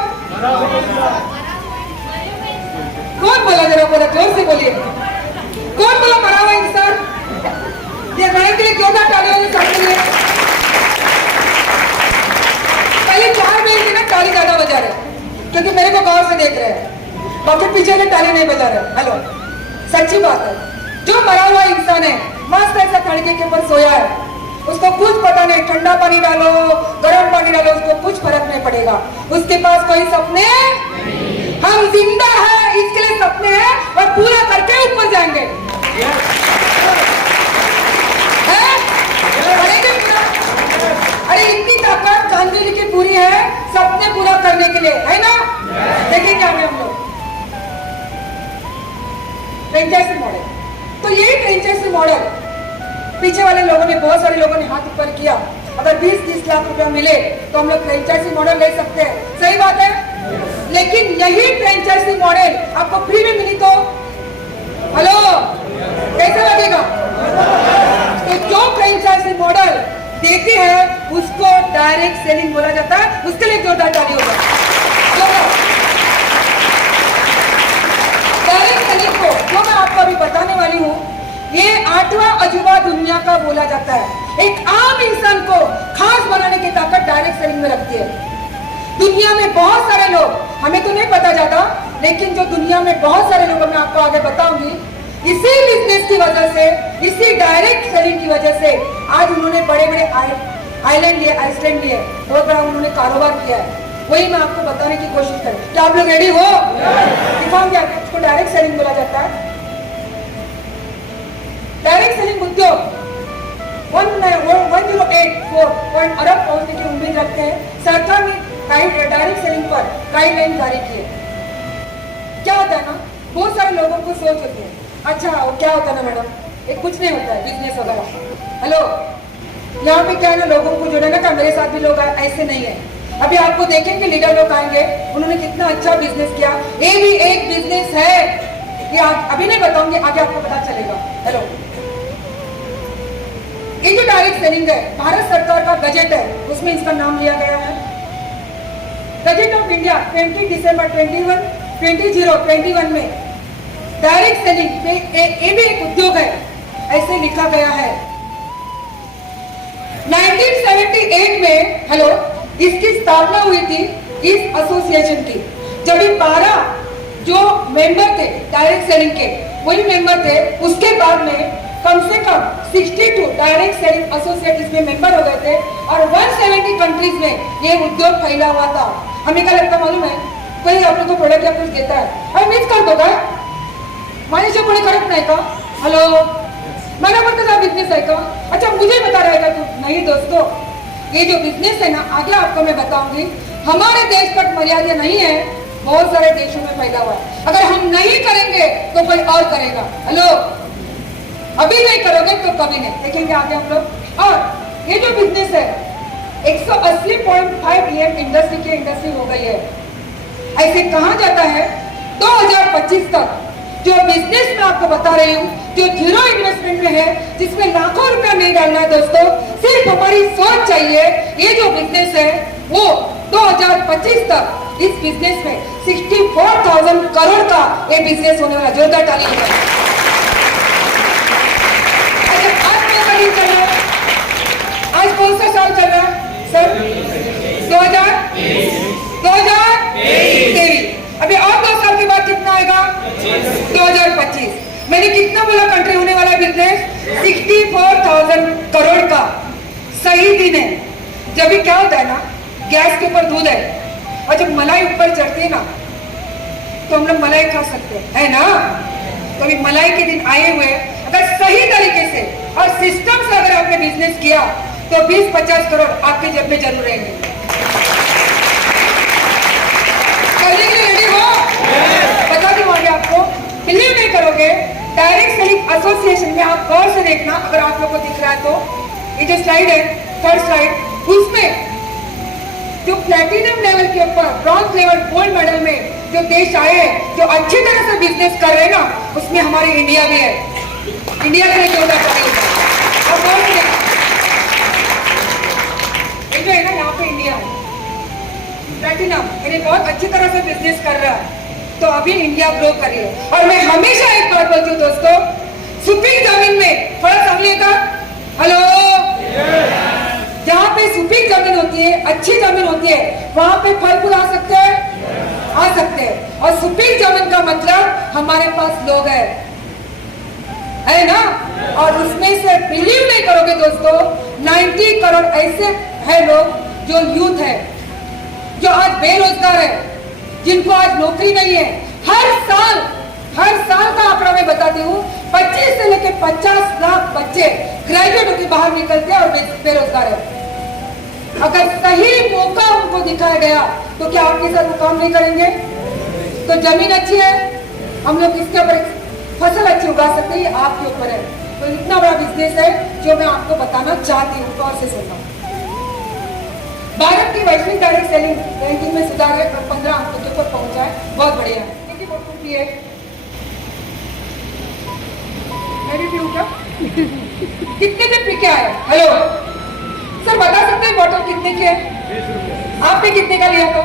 कौन बोला? जरा बोला, जोर से बोलिए। कौन बोला मरा हुआ इंसान? ये मरने के लिए क्यों ना ताली वाली सबके लिए? पहले 4 मिनट की ना ताली ज्यादा बजा रहे, क्योंकि मेरे को गौर से देख रहे हैं, बाकी पीछे के ताली नहीं बजा रहे। हेलो, सच्ची बात है, जो मरा हुआ इंसान है, मस्त ऐसा तड़के के ऊपर सोया है, उसको कुछ पता नहीं, ठंडा पानी डालो, गर्म पानी डालो, उसको कुछ फर्क नहीं पड़ेगा। उसके पास कोई सपने, हम जिंदा है इसके लिए सपने हैं और पूरा करके ऊपर जाएंगे। अरे इतनी ताकत चांदनी की पूरी है सपने पूरा करने के लिए, है ना? देखेंगे आगे हम लोग फ्रेंचाइजी मॉडल। तो यही फ्रेंचाइजी मॉडल पीछे वाले लोगों ने, बहुत सारे लोगों ने हाथ ऊपर किया। अगर 20-30 लाख रुपया मिले तो हम लोग फ्रेंचाइजी मॉडल ले सकते हैं, सही बात है। लेकिन यही फ्रेंचाइजी मॉडल आपको फ्री में मिली तो हेलो, कैसा लगेगा? तो जो फ्रेंचाइजी मॉडल देती है उसको डायरेक्ट सेलिंग बोला जाता है। उसके लिए जोरदार ताली होगा। डायरेक्ट सेलिंग को जो मैं आपको अभी बताने वाली हूँ, ये 8वां अजूबा दुनिया का बोला जाता है। एक आम इंसान को खास बनाने की ताकत डायरेक्ट सेलिंग में रखती है। दुनिया में बहुत सारे लोग, हमें तो नहीं पता जाता, लेकिन जो दुनिया में बहुत सारे लोग, मैं आपको आगे बताऊंगी, इसी बिजनेस की वजह से, इसी डायरेक्ट सेलिंग की वजह से आज उन्होंने बड़े बड़े आइलैंड लिए, आइसलैंड लिए, बहुत बड़ा उन्होंने कारोबार किया है। वही मैं आपको बताने की कोशिश करूँ। क्या आप लोग रेडी हो? दिखाऊंगी आपको। इसको डायरेक्ट सेलिंग बोला जाता है। डायरेक्ट सेलिंग उद्योग 1084 अरब पहुंचने की उम्मीद रखते हैं। सरकार ने डायरेक्ट सेलिंग पर गाइडलाइन जारी की है। क्या होता है ना, बहुत सारे लोगों को सोच होती है, अच्छा क्या होता है ना मैडम, ये कुछ नहीं होता है बिजनेस वगैरह। हेलो, यहाँ पे क्या है ना, लोगों को जुड़े ना, मेरे साथ भी लोग ऐसे नहीं है। अभी आपको देखेंगे लीडर लोग आएंगे, उन्होंने कितना अच्छा बिजनेस किया। ये भी एक बिजनेस है, ये अभी नहीं बताऊंगी, आगे आपको पता चलेगा। हेलो, ये जो डायरेक्ट सेलिंग है, भारत सरकार का बजट है, उसमें इसका नाम लिया गया है बजट ऑफ इंडिया 20 दिसंबर 2021 में। डायरेक्ट सेलिंग में ये भी एक उद्योग है, ऐसे लिखा गया है। 1978 में, हेलो, इसकी स्थापना हुई थी इस एसोसिएशन की। जब 12 जो मेंबर थे डायरेक्ट सेलिंग के, वही मेंबर थे। उसके बाद में कम से कम 62 डायरेक्ट सेलिंग एसोसिएट इसमें मेंबर हो गए थे और 170 कंट्रीज में ये उद्योग फैला हुआ था। हमें क्या लगता मालूम है, कोई आप लोगों को प्रोडक्ट या कुछ देता है, अरे मिस कर दो काय माझ्या कोणी करत नाही का? हेलो, मला म्हणतो ना बिजनेस है का? अच्छा, मुझे बता रहेगा तू? नहीं दोस्तों, ये जो बिजनेस है ना, आगे आपको मैं बताऊंगी, हमारे देश तक मर्यादा नहीं है, बहुत सारे देशों में फैला हुआ है। अगर हम नहीं करेंगे तो कोई और करेगा। हेलो, अभी नहीं करोगे तो कभी नहीं। देखेंगे आगे हम लोग। और ये जो बिजनेस है 180.5 ईयर इंडस्ट्री हो गई है। ऐसे कहा जाता है 2025 तक जो बिजनेस में आपको बता रही हूँ, जो जीरो इन्वेस्टमेंट में है, जिसमें लाखों रुपया नहीं डालना है दोस्तों, सिर्फ हमारी सोच चाहिए। ये जो बिजनेस है वो 2025 तक इस बिजनेस में 64,000 करोड़ का ये बिजनेस होने वाला। जोरदार ताली होगा। आज कौन सा साल चल रहा है सर? 2023। अभी और 2 साल के बाद कितना आएगा? 2025। मैंने कितना बोला कंट्री होने वाला बिजनेस? 64,000 करोड़ का। सही दिन है। जब भी क्या होता है ना, गैस के ऊपर दूध है और जब मलाई ऊपर चढ़ती है ना तो हम लोग मलाई खा सकते हैं, है ना। तो अभी मलाई के दिन आए हुए हैं। अगर सही तरीके से और सिस्टम से अगर आपने बिजनेस किया तो 20-50 करोड़ आपके जेब में जरूर रहेंगे। करने के लिए रेडी हो? बता दूं आगे आपको, बिलीव नहीं करोगे, डायरेक्ट सेलिंग एसोसिएशन में आप गौर से देखना, अगर आप लोग को दिख रहा है तो ये जो स्लाइड है, थर्ड स्लाइड, उसमें जो प्लैटिनम लेवल के ऊपर, ब्रॉन्ज लेवल, गोल्ड मेडल में जो देश आए हैं, जो अच्छी तरह से बिजनेस कर रहे हैं ना, उसमें हमारी इंडिया भी है। इंडिया के लिए जो होता है और गौर से ये जो है ना, यहाँ पे इंडिया है, प्लैटिनम यानी बहुत अच्छी तरह से बिजनेस कर रहा है, तो अभी इंडिया ग्रो कर रही है। और मैं हमेशा एक बात बोलती हूँ दोस्तों, सुपीक जमीन में थोड़ा संभलिएगा, हेलो, जहाँ पे सुपीक जमीन होती है, अच्छी जमीन होती है, वहां पे फल फूल आ सकते हैं, आ सकते हैं। और सुपीक जमीन का मतलब हमारे पास लोग है ना। और उसमें से बिलीव नहीं करोगे दोस्तों, 90 करोड़ ऐसे है लोग जो यूथ है, जो आज बेरोजगार है, जिनको आज नौकरी नहीं है। हर साल का आंकड़ा मैं बताती हूँ, 25 से लेकर 50 लाख बच्चे ग्रेजुएट होकर बाहर निकलते हैं और बेरोजगार है। अगर सही मौका उनको दिखाया गया तो क्या आपके साथ वो काम नहीं करेंगे? तो जमीन अच्छी है, हम लोग इसके ऊपर फसल अच्छी उगा सकते हैं, ये आपके ऊपर है। तो इतना बड़ा बिजनेस है जो मैं आपको बताना चाहती हूँ, गौर से सुनना। भारत की वैश्विक डायरेक्ट सेलिंग रैंकिंग में सुधार है और 15 अंकों के ऊपर पहुंचा है, बहुत बढ़िया है। कितने में पिके आए? हेलो सर, बता सकते हैं बॉटल कितने की है? आपने कितने का लिया था?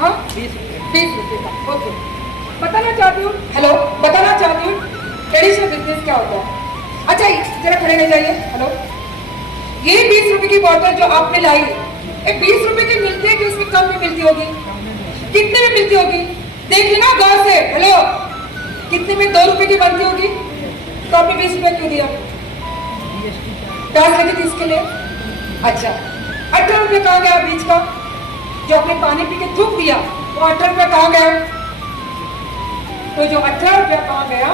हाँ 20 रुपए का। ओके, बताना चाहती हूँ, हेलो, बताना चाहती हूँ ट्रेडिशनल बिजनेस क्या होता है। अच्छा जरा खड़े रह जाइए। हेलो, ये 20 रुपए की बॉटल जो आपने लाई, ये 20 रुपए की मिलती है कि उसमें कम में मिलती होगी? कितने में मिलती होगी? देख लेना गौर से। हेलो, कितने में 2 रुपए की बनती होगी? तो आपने 20 रुपए क्यों दिया? प्यास लगी थी इसके लिए। अच्छा, 18 रुपए कहाँ गया बीच का? जो आपने पानी पी के थूक दिया, वो 18 रुपए कहाँ गया? तो जो 18 रुपया कहाँ गया?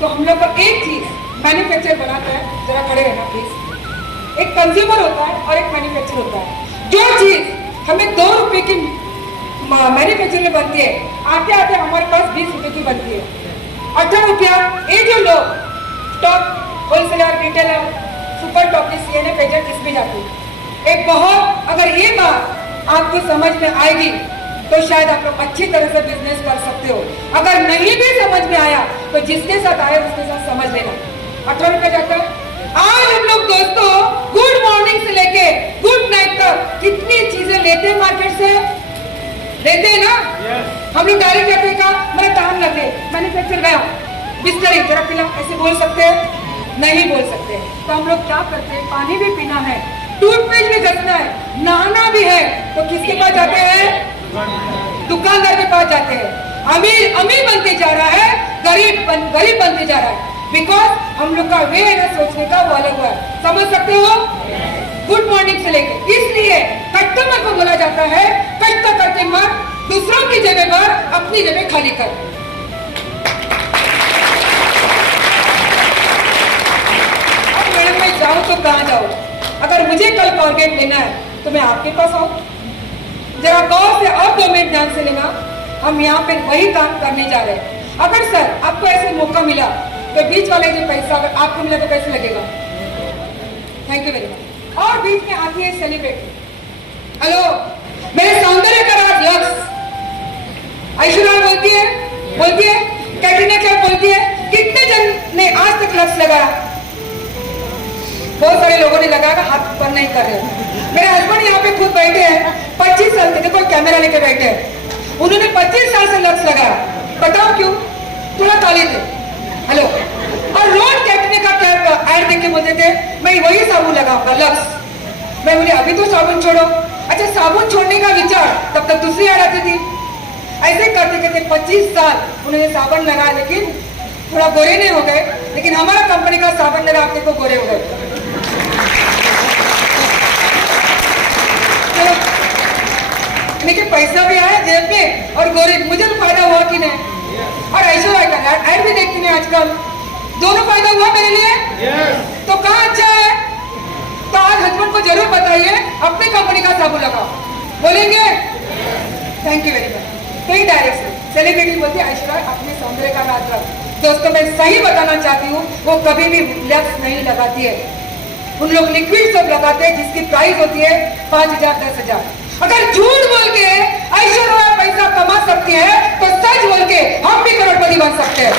तो हम लोग को एक चीज मैन्युफैक्चर बनाता है, जरा खड़े रहना प्लीज। एक कंज्यूमर होता है और एक मैन्युफैक्चर होता है। जो चीज हमें 2 रुपए की मैन्युफैक्चर में बनती है, आते आते हमारे पास 20 रुपए की बनती है। 18 रुपया ये जो लोग top wholesaler, retailer, super top, CNF agent, इसमें जाती है। एक बहुत, अगर ये बात आपको समझ में आएगी तो शायद आप लोग अच्छी तरह से बिजनेस कर सकते हो। अगर नहीं भी समझ में आया तो जिसके साथ आए उसके साथ समझ लेना। 18 रुपया जाता है। आज हम लोग दोस्तों गुड मॉर्निंग से लेके गुड नाइट तक कितनी चीजें लेते हैं मार्केट से, लेते हैं ना। हम लोग डायरेक्ट जाते हैं, कहा मेरा काम लगे, मैन्युफैक्चर गया, बिस्तर जरा पिला, ऐसे बोल सकते हैं? नहीं बोल सकते। तो हम लोग क्या करते हैं, पानी भी पीना है, टूथपेस्ट भी घसना है, नहाना भी है, तो किसके पास जाते हैं? दुकानदार के पास जाते हैं। अमीर अमीर बनते जा रहा है, गरीब बनते जा रहा है, बिकॉज हम लोग का वे है ना सोचने का, वो अलग हुआ है। समझ सकते हो? गुड मॉर्निंग से लेके, इसलिए कस्टमर को बोला जाता है कष्ट करके मत, दूसरों की जगह पर अपनी जगह खाली कर। अब मैडम मैं जाऊं तो कहां जाऊं? अगर मुझे कल कॉर्गेट लेना है तो मैं आपके पास आऊं? जरा गौर से और 2 मिनट ध्यान से लेना, हम यहाँ पे वही काम करने जा रहे हैं। अगर सर आपको ऐसे मौका मिला तो बीच वाले जो पैसा अगर आपको मिला तो कैसे लगेगा? Thank you very much. और बीच में आती है सेलिब्रिटी। हेलो, मेरे सौंदर्य का राज लक्स, ऐश्वर्या बोलती है, कैटरीना कैफ बोलती है, कितने जन ने आज तक लक्स लगाया? बहुत सारे लोगों ने लगाया, हाथ बंद नहीं कर रहे। मेरे हस्बैंड यहाँ पे खुद बैठे हैं, 25 साल के, देखो कैमरा लेके बैठे हैं, उन्होंने 25 साल से लक्स लगाया। बताओ क्यों? थोड़ा ताली दे। हेलो, और रोज कैटने का कैप ऐड देख के बोलते थे मैं वही साबुन लगाऊंगा लक्स। मैं बोले अभी तो साबुन छोड़ो। अच्छा, साबुन छोड़ने का विचार, तब तक दूसरी ऐड आती थी। ऐसे करते करते 25 साल उन्होंने साबुन लगाया, लेकिन थोड़ा गोरे नहीं हो गए, लेकिन हमारा कंपनी का साबुन लगा के को गोरे हो गए। कंपनी के पैसा भी आया जेब में और गोरी मुझे तो फायदा हुआ कि नहीं। और ऐश्वर्या का ऐड भी देखती हैं आजकल, दोनों फायदा हुआ मेरे लिए। तो कहाँ अच्छा है? तो आज हस्बैंड को जरूर बताइए अपनी कंपनी का साबुन लगाओ, बोलेंगे? Thank you very much. तो ही डायरेक्ट सेलिब्रिटी बोलती है ऐश्वर्या अपने सौंदर्य का राज रख। दोस्तों मैं सही बताना चाहती हूँ, वो कभी भी लक्स नहीं लगाती है। उन लोग लिक्विड सब लगाते हैं जिसकी प्राइस होती है 5,000 10,000। अगर झूठ बोल के ऐश्वर्या पैसा कमा सकती है तो सच बोल के हम भी करोड़पति बन सकते हैं।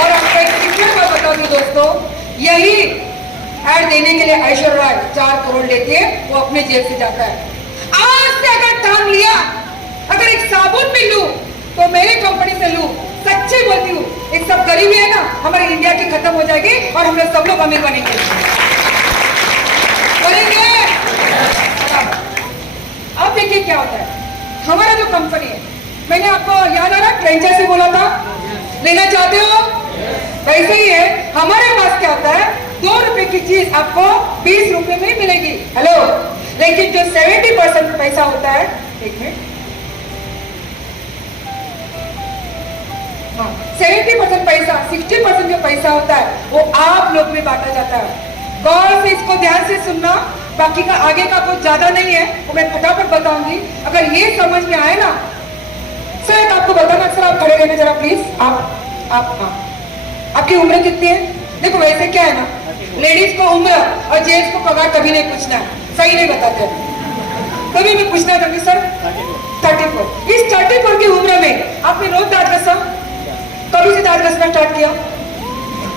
और आपको एक सीक्रेट बात बता दूं दोस्तों, यही ऐड देने के लिए ऐश्वर्या 4 करोड़ लेती है, वो अपने जेब से जाता है। आज से अगर ठान लिया अगर एक साबुन भी लूं तो मेरे कंपनी से लूं, सच्ची बोलती हूँ, एक सब गरीबी है ना हमारे इंडिया की खत्म हो जाएगी और हम लोग सब लोग अमीर बनेंगे। अब देखिए क्या होता है, हमारा जो कंपनी है, मैंने आपको याद आ रहा फ्रेंचाइजी बोला था, लेना चाहते हो? वैसे ही है, हमारे पास क्या होता है, 2 रुपए की चीज आपको 20 रुपए में मिलेगी। हेलो, लेकिन जो 70% पैसा होता है, एक मिनट, 70% पैसा, 60% जो पैसा होता है वो आप लोग में बांटा जाता है। गौर से इसको ध्यान से सुनना, बाकी का आगे का कुछ ज्यादा नहीं है, वो मैं फटाफट बताऊंगी। अगर ये समझ में आए ना, सर एक आपको बताना, सर आप खड़े रहना जरा प्लीज। आप आपकी उम्र कितनी है? देखो वैसे क्या है ना, लेडीज को उम्र और जेंट्स को पगार कभी नहीं पूछना, सही नहीं बताते। कभी मैं पूछना चाहूंगी सर 34, इस 34 की उम्र में आपने रोज दांत घसा? कभी से दांत घसना स्टार्ट किया?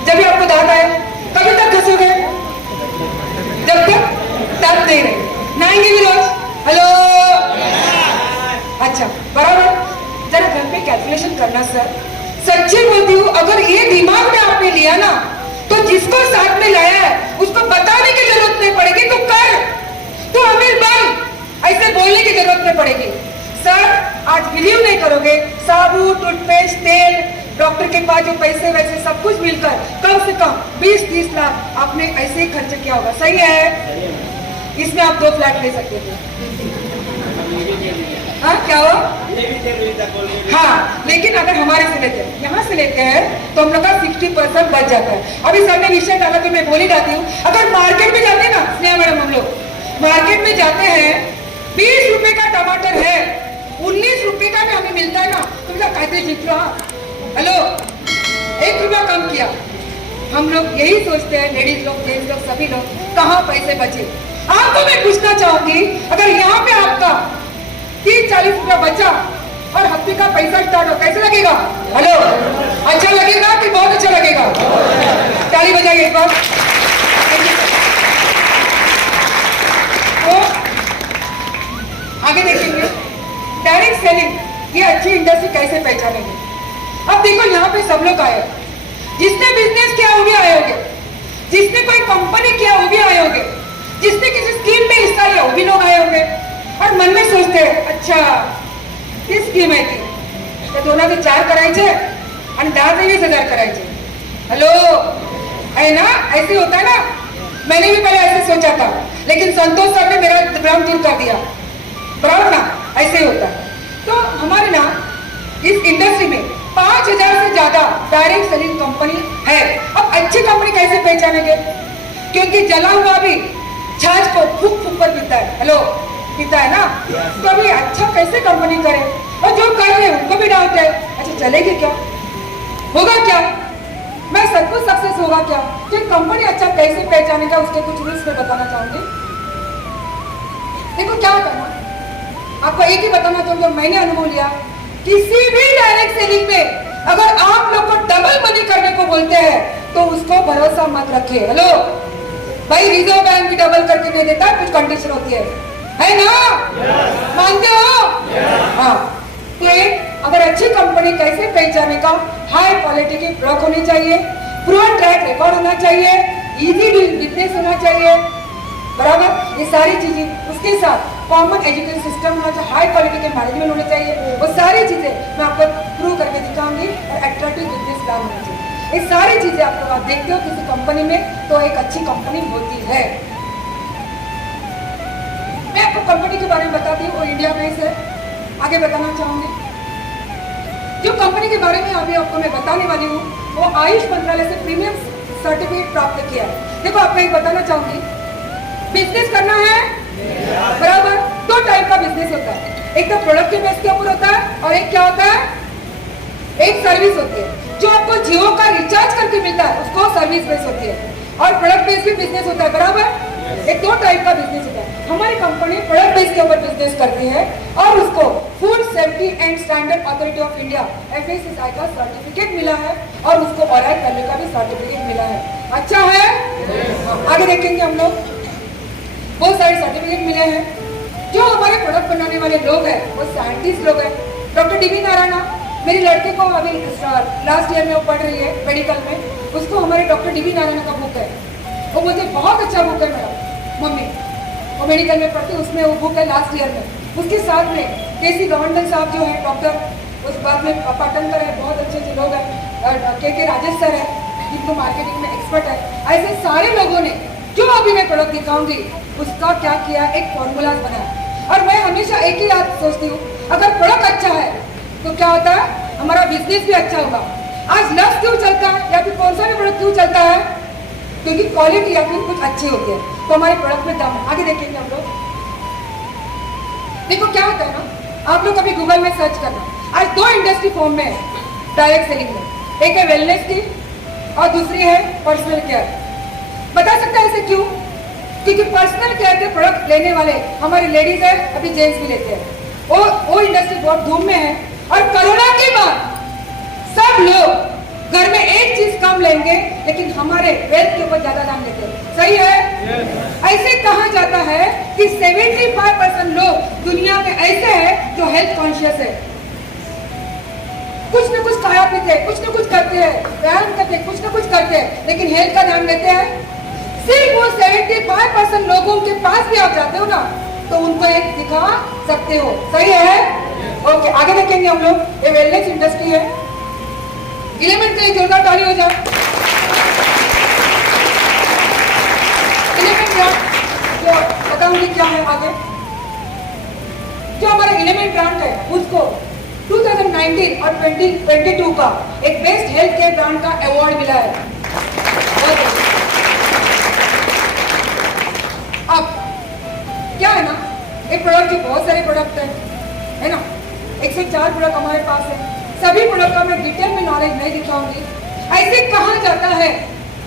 जब भी आपको दांत आए कभी तक घसोगे? जब तक दांत नहीं रहे, नाएंगे भी रोज? हेलो, अच्छा बराबर। जरा घर पे कैलकुलेशन करना सर, सच्ची बोलती हूँ, अगर ये दिमाग में आपने लिया ना तो जिसको साथ में लाया है उसको बताने की जरूरत नहीं पड़ेगी, तू कर, तू अमीर बन, ऐसे बोलने की जरूरत नहीं पड़ेगी। सर आज बिलीव नहीं करोगे, साबुन, टूथपेस्ट, तेल, डॉक्टर के पास जो पैसे वैसे सब कुछ मिलकर कम से कम 20-30 लाख आपने ऐसे ही खर्च किया होगा, सही है? इसमें आप 2 फ्लैट ले सकते थे। हाँ क्या हो? हाँ, लेकिन अगर हमारे से लेते हैं, यहाँ से लेते हैं तो हम लोग का 60% बच जाता है। अभी सर ने विषय डाला तो मैं बोल ही जाती हूँ, अगर मार्केट में जाते हैं ना स्नेहा मैडम, हम लोग मार्केट में जाते हैं, 20 रुपए का टमाटर है, 19 रुपए का भी हमें मिलता है ना, तो कहते जीत लो। हेलो, 1 रुपया कम किया। हम लोग यही सोचते हैं, लेडीज लोग, जेंट्स लोग, सभी लोग, कहाँ पैसे बचे। आपको मैं पूछना चाहूंगी, अगर यहाँ पे आपका 30-40 रुपया बचा और हफ्ते का पैसा स्टार्ट हो, कैसे लगेगा? हेलो, अच्छा लगेगा कि बहुत अच्छा लगेगा? ताली बजाइए एक बार। तो आगे देखेंगे डायरेक्ट सेलिंग, ये अच्छी इंडस्ट्री कैसे पहचानेंगे। अब देखो यहाँ पे सब लोग आए, जिसने बिजनेस किया वो भी आए होंगे, जिसने कोई कंपनी किया वो भी आए होंगे, जिसने किसी स्कीम में हिस्सा लिया वो भी लोग आए होंगे। और मन में सोचते हैं, अच्छा ती स्कीम आहे ती, त्या दोनाचे 4 करायचे आणि 10,000 करायचे। हेलो, है ना, ऐसे होता है ना। मैंने भी पहले ऐसे सोचा था, लेकिन संतोष सर ने मेरा भ्रम दूर कर दिया, बराबर ना, ऐसे ही होता है। तो हमारे ना इस इंडस्ट्री में 5,000 से ज्यादा डायरेक्ट सेलिंग कंपनी है। अब अच्छी कंपनी कैसे पहचानेंगे? क्योंकि जला हुआ भी छाछ को फूक फूक कर पीता है। हेलो, पीता है ना, तो अभी अच्छा कैसे कंपनी करे, और जो कर रहे हैं उनको भी डालते हैं। अच्छा चलेगी क्या, होगा क्या, मैं सब कुछ सक्सेस होगा क्या? तो कंपनी अच्छा कैसे पहचानेगा, उसके कुछ रूल्स में बताना चाहूंगी। देखो क्या करना, आपको एक ही बताना चाहूंगी, मैंने अनुभव लिया, किसी भी डायरेक्ट सेलिंग में अगर आप लोग को डबल मनी करने को बोलते हैं तो उसको भरोसा मत रखिए। हेलो भाई, रिजर्व बैंक भी डबल करके दे देता है, कुछ कंडीशन होती है ना? मानते हो? हाँ। तो अगर अच्छी कंपनी कैसे पहचाने का, हाई क्वालिटी की प्रोडक्ट होनी चाहिए, प्रूवन ट्रैक रिकॉर्ड होना चाहिए, इजी बिजनेस होना चाहिए, बराबर, ये सारी चीजें, उसके साथ कॉमन एजुकेशन सिस्टम होना चाहिए, हाई क्वालिटी के मैनेजमेंट होने चाहिए, वो सारी चीजें मैं आपको प्रूव करके दिखाऊंगी। और अट्रैक्टिव बिजनेस प्लान होना चाहिए, ये सारी चीजें आप लोग देखते हो किसी कंपनी में तो एक अच्छी कंपनी होती है। आपको कंपनी के बारे में बताती हूँ, वो इंडिया बेस है। आगे बताना चाहूंगी, जो कंपनी के बारे में अभी आपको मैं बताने वाली हूँ, वो आयुष मंत्रालय से प्रीमियम सर्टिफिकेट प्राप्त किया है। देखो आपको एक बताना चाहूंगी, बिजनेस करना है बराबर, दो टाइप का बिजनेस होता है, एक तो प्रोडक्ट के बेस के ऊपर होता है और एक क्या होता है, एक सर्विस होती है। जो आपको जियो का रिचार्ज करके मिलता है उसको सर्विस बेस होती है, और प्रोडक्ट बेस भी बिजनेस होता है बराबर। एक दो टाइप का बिजनेस होता है। हमारी कंपनी प्रोडक्ट बेस के ऊपर बिजनेस करती है और उसको food safety and standard authority of India FSSAI का सर्टिफिकेट मिला है और उसको ऑर्गेनाइज करने का भी सर्टिफिकेट मिला है। अच्छा है, आगे देखेंगे हम लोग, बहुत सारे सर्टिफिकेट मिले हैं। जो हमारे प्रोडक्ट बनाने वाले लोग हैं वो साइंटिस्ट लोग हैं। डॉक्टर DB नारायणा, मेरी लड़के को अभी लास्ट ईयर में वो पढ़ रही है मेडिकल में, उसको हमारे डॉक्टर DB नारायणा का बुक है, वो मुझे बहुत अच्छा बुक है मेरा मम्मी, वो मेडिकल में पढ़ती, उसमें वो बुक है लास्ट ईयर में। उसके साथ में KC गवर्नर साहब जो है डॉक्टर, उस बाद में पाटनकर है, बहुत अच्छे अच्छे लोग हैं, KK राजेश सर है जिनको मार्केटिंग में एक्सपर्ट है। ऐसे सारे लोगों ने जो अभी मैं प्रोडक्ट दिखाऊंगी उसका क्या किया, एक फॉर्मूलाज बनाया। और मैं हमेशा एक ही बात सोचती हूँ, अगर प्रोडक्ट अच्छा है तो क्या होता है, हमारा बिजनेस भी अच्छा होगा। आज लक्स क्यों चलता है या फिर कौन सा भी प्रोडक्ट क्यों चलता है, क्योंकि क्वालिटी या फिर कुछ अच्छी होती है, तो हमारे प्रोडक्ट में दाम है। आगे देखेंगे हम लोग, देखो क्या होता है ना, आप लोग कभी गूगल में सर्च करना, आज दो इंडस्ट्री फॉर्म में है डायरेक्ट सेलिंग में, एक है वेलनेस की और दूसरी है पर्सनल केयर। बता सकते हैं ऐसे क्यों, क्योंकि पर्सनल केयर के प्रोडक्ट लेने वाले हमारे लेडीज है, अभी जेंट्स भी लेते हैं, वो इंडस्ट्री बहुत धूम में है। और कोरोना के बाद सब लोग घर में एक चीज कम लेंगे लेकिन हमारे वेल्थ के ऊपर ज्यादा दाम देते हैं, सही है? ऐसे कहा जाता है कि 75% लोग दुनिया में ऐसे हैं जो हेल्थ कॉन्शियस है, कुछ न कुछ खाया पीते, कुछ न कुछ करते हैं, व्यायाम करते, कुछ न कुछ करते हैं, लेकिन हेल्थ का ध्यान देते हैं। सिर्फ वो 75% लोगों के पास भी आप जाते हो ना, तो उनको एक दिखा सकते हो, सही है? ओके, आगे देखेंगे हम लोग, ये वेलनेस इंडस्ट्री है। एलिमेंट के लिए जोरदार ताली हो जाए। एलिमेंट ब्रांड जो बताऊंगी क्या है आगे, जो हमारा एलिमेंट ब्रांड है उसको 2019 और 2022 का एक बेस्ट हेल्थ केयर ब्रांड का अवार्ड मिला है। अब क्या है ना, एक प्रोडक्ट जो बहुत सारे प्रोडक्ट है ना, 104 प्रोडक्ट हमारे पास है, सभी प्रोडक्ट का मैं डिटेल में नॉलेज नहीं दिखाऊंगी। ऐसे कहा जाता है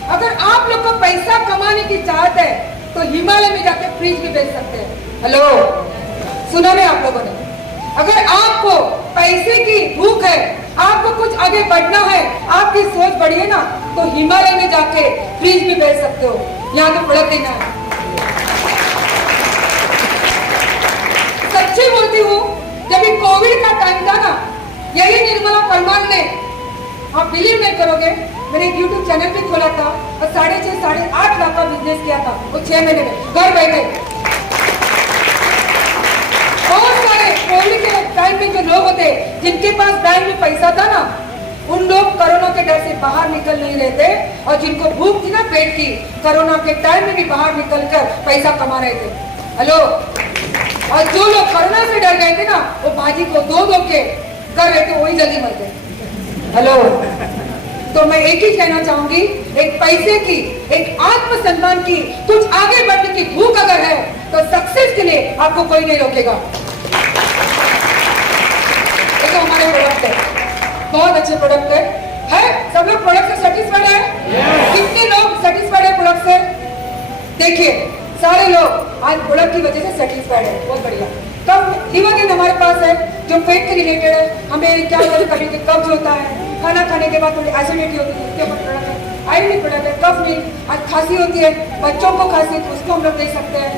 अगर आप लोग को पैसा कमाने की चाहत है तो हिमालय में जाके फ्रिज भी बेच सकते हैं। हेलो, सुना नहीं आप लोगों ने? अगर आपको पैसे की भूख है, आपको कुछ आगे बढ़ना है, आपकी सोच बढ़ी है ना, तो हिमालय में जाके फ्रिज भी बेच सकते हो। यहाँ तो प्रोडक्ट देना है। सच्ची बोलती हूँ, जब ये कोविड का टाइम था ना, यही निर्मला परमार ने, आप बिलीव नहीं करोगे, मैंने एक YouTube चैनल भी खोला था और 6.5 साढ़े 8 लाख का बिजनेस किया था वो 6 महीने में घर बैठे। बहुत सारे कोविड के टाइम में जो लोग होते जिनके पास बैंक में पैसा था ना, उन लोग कोरोना के डर से बाहर निकल नहीं रहे थे, और जिनको भूख थी ना पेट की, कोरोना के टाइम में भी बाहर निकलकर पैसा कमा रहे थे। हेलो, और जो लोग कोरोना से डर गए थे ना, वो बाजी को दो के कर रहे थे, वही जल्दी मर गए। हेलो, तो मैं एक ही कहना चाहूंगी, एक पैसे की, एक आत्मसम्मान की, कुछ आगे बढ़ने की भूख अगर है तो सक्सेस के लिए आपको कोई नहीं रोकेगा। देखो हमारे प्रोडक्ट है, बहुत अच्छे प्रोडक्ट है? सब लोग प्रोडक्ट से सेटिस्फाइड है? कितने लोग सेटिस्फाइड है प्रोडक्ट से? देखिए सारे लोग आज प्रोडक्ट की वजह से सेटिस्फाइड है, बहुत बढ़िया। कब लिवर हमारे पास है जो पेट के रिलेटेड है, हमें क्या कभी कब्ज होता है, खाना खाने के बाद थोड़ी एसिडिटी होती है, उसके ऊपर प्रोडक्ट है। आयरन प्रोडक्ट है, कफ में आज खांसी होती है, बच्चों को खांसी, तो उसको हम लोग दे सकते हैं।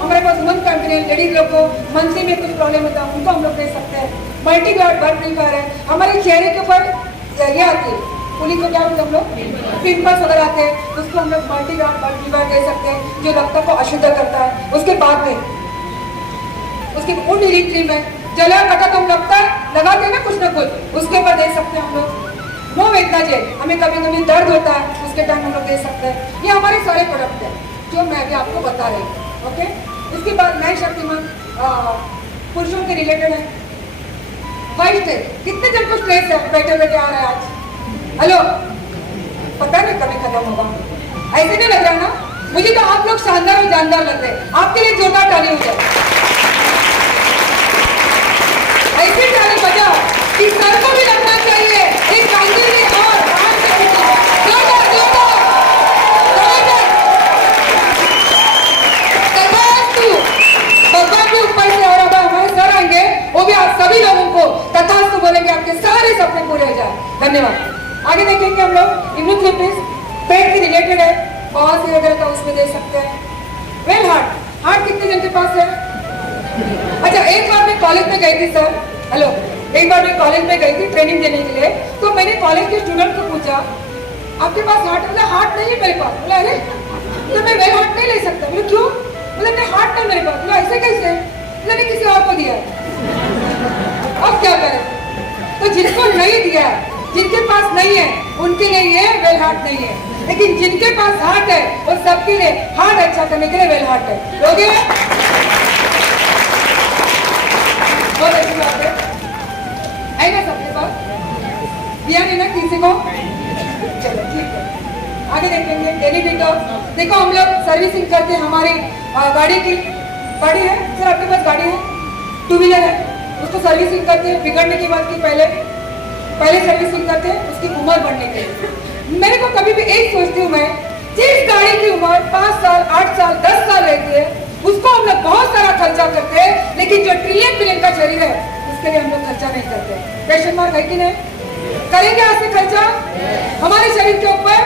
हमारे पास वुमन कैंपेन, लेडीज लोग को मंथली में कुछ प्रॉब्लम होता है, उनको हम लोग दे सकते हैं। मल्टीगार्ड बर्ड प्रिफर है, हमारे चेहरे के ऊपर ये आती है, पुलिस को क्या बोलते हैं हम लोग, पिंपल्स वगैरह आते हैं, उसको हम लोग मल्टीगार्ड बर्ड प्रिफर दे सकते हैं, जो रक्त को अशुद्ध करता है। उसके बाद में उसकी उन क्रीम है, जला कटा तो हम लगता है लगाते हैं ना कुछ ना कुछ, उसके ऊपर दे सकते हैं हम लोग। नो वेदना जेल, हमें कभी कभी दर्द होता है, उसके टाइम हम लोग दे सकते हैं। ये हमारे सारे प्रोडक्ट हैं जो मैं भी आपको बता रही हूँ। ओके, इसके बाद नए शक्तिमान पुरुषों के रिलेटेड है। फर्स्ट है, कितने जन को स्ट्रेस है बैठे बैठे आ रहे हैं आज? हेलो, पता नहीं कभी खत्म होगा, ऐसे नहीं लग रहा ना? मुझे तो आप लोग शानदार और जानदार लग रहे हैं। आपके लिए जोरदार ताली हो जाए, ऐसे ताली बजाओ कि सर को भी लगना चाहिए एक गांधी और जोरदार जोरदार तथास्तु। भगवान भी ऊपर से और अब हमारे सर आएंगे, वो भी आप सभी लोगों को तथास्तु बोलेंगे, आपके सारे सपने पूरे हो जाए। धन्यवाद। आगे देखेंगे हम लोग इम्यूनोथेरेपी, पेट से रिलेटेड है, बहुत सी वगैरह का उसमें दे सकते हैं। वेल हार्ट कितने जन के पास है? अच्छा, एक बार मैं कॉलेज में गई थी सर, हेलो, एक बार मैं कॉलेज में गई थी ट्रेनिंग देने के लिए, तो मैंने कॉलेज के स्टूडेंट को पूछा आपके पास हार्ट? बोला हार्ट नहीं है मेरे पास। बोला अरे तो मैं वेल हार्ट नहीं ले सकता। बोले क्यों? बोला नहीं हार्ट नहीं मेरे पास। बोला ऐसे कैसे? बोला नहीं किसी और को दिया। अब क्या करें? तो जिसको नहीं दिया, जिनके पास नहीं है उनके लिए ये वेल हार्ट नहीं है, लेकिन जिनके पास हार्ट है वो सबके लिए हार्ट अच्छा करने के लिए वेल हार्ट है। लोगे बहुत अच्छी बात है, आएगा सबके पास, दिया नहीं ना किसी को? चलो ठीक है, आगे देखेंगे डेली डिटॉक्स। देखो हम लोग सर्विसिंग करते हैं हमारी गाड़ी की। गाड़ी है सर आपके पास? गाड़ी है, टू व्हीलर है, उसको सर्विसिंग करते हैं बिगड़ने के बाद की पहले सर्विसिंग करते हैं उसकी उम्र बढ़ने के लिए। मेरे को कभी भी एक सोचती हूँ मैं, जिस गाड़ी की उम्र 5 साल 8 साल 10 साल रहती है उसको हम लोग बहुत सारा खर्चा करते हैं, लेकिन जो ट्रिलियन बिलियन का शरीर है उसके लिए हम लोग खर्चा नहीं करते। क्वेश्चन मार्क है कि नहीं? करेंगे आज से खर्चा हमारे शरीर के ऊपर,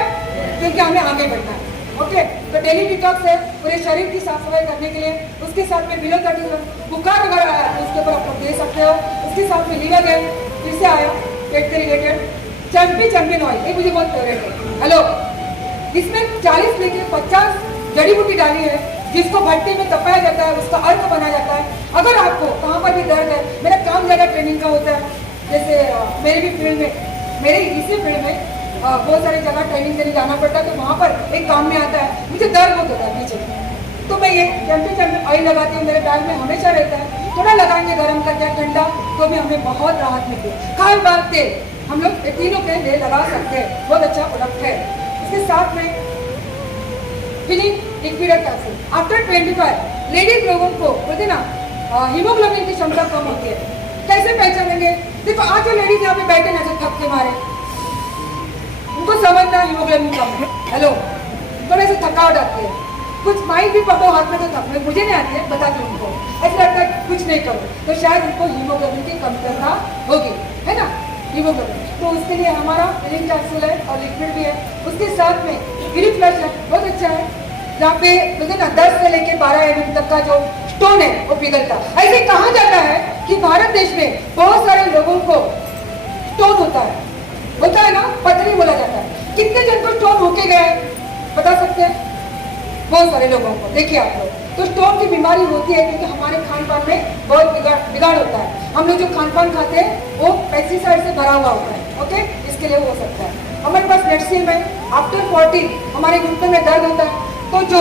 क्योंकि हमें आगे बढ़ना है। ओके, तो डेली डिटॉक्स है पूरे शरीर की साफ सफाई करने के लिए। उसके साथ में बिलो 30 बुखार वगैरह आया तो उसके ऊपर आप लोग दे सकते हो। उसके साथ में लीवर है, फिर से आया पेट के रिलेटेड चैंपियन ऑयल, ये मुझे बहुत फेवरेट है। हेलो, इसमें 40 लेके 50 जड़ी बूटी डाली है, जिसको भट्टी में तपाया जाता है, उसका अर्क बनाया जाता है। अगर आपको कहाँ पर भी दर्द है, मेरा काम ज़्यादा ट्रेनिंग का होता है, जैसे मेरे भी फील्ड में, मेरे इसी फील्ड में बहुत सारी जगह ट्रेनिंग देने जाना पड़ता है, तो वहाँ पर एक काम में आता है, मुझे दर्द बहुत होता है पीछे, तो मैं ये चैंपियन ऑयल लगाती हूँ, मेरे बैग में हमेशा रहता है। थोड़ा लगाएंगे गर्म करके ठंडा, तो भी हमें बहुत राहत मिलती है। खाए बाग तेल हम लोग तीनों पे तेल लगा सकते हैं, बहुत अच्छा प्रोडक्ट है। इसके साथ में filling liquid capsule. After 25 ladies लोगों को बोलते ना हीमोग्लोबिन की क्षमता कम होती है, कैसे पहचानेंगे? देखो आज जो लेडीज यहाँ पे बैठे ना, जो थक के मारे, उनको समझना हीमोग्लोबिन कम है। हेलो, थोड़े से थकावट आती है, कुछ माइक भी पकड़ो हाथ में तो थक में, मुझे नहीं आती है, बता दूं उनको, ऐसा लगता है कुछ नहीं करो, तो शायद उनको हीमोग्लोबिन की कमतरता होगी, है ना? हीमोग्लोबिन, तो उसके लिए हमारा फिलिंग कैप्सूल है और लिक्विड भी है। उसके साथ में यूरिक फ्लश है, बहुत अच्छा है, जहाँ पे बोलते ना 10 से लेके 12 mm तक का जो स्टोन है वो पिघलता। ऐसे कहा जाता है कि भारत देश में बहुत सारे लोगों को स्टोन होता है ना, पथरी बोला जाता है। कितने जन को स्टोन होके गए बता सकते हैं? बहुत सारे लोगों को। देखिए आप लोग, तो स्टोन की बीमारी होती है क्योंकि हमारे खान पान में बहुत बिगाड़ होता है। हम लोग जो खान पान खाते हैं वो पेस्टिसाइड से भरा हुआ होता है। ओके, इसके लिए हो सकता है। हमारे पास नेटसील में आफ्टर 40 हमारे घुटने में दर्द होता है, तो जो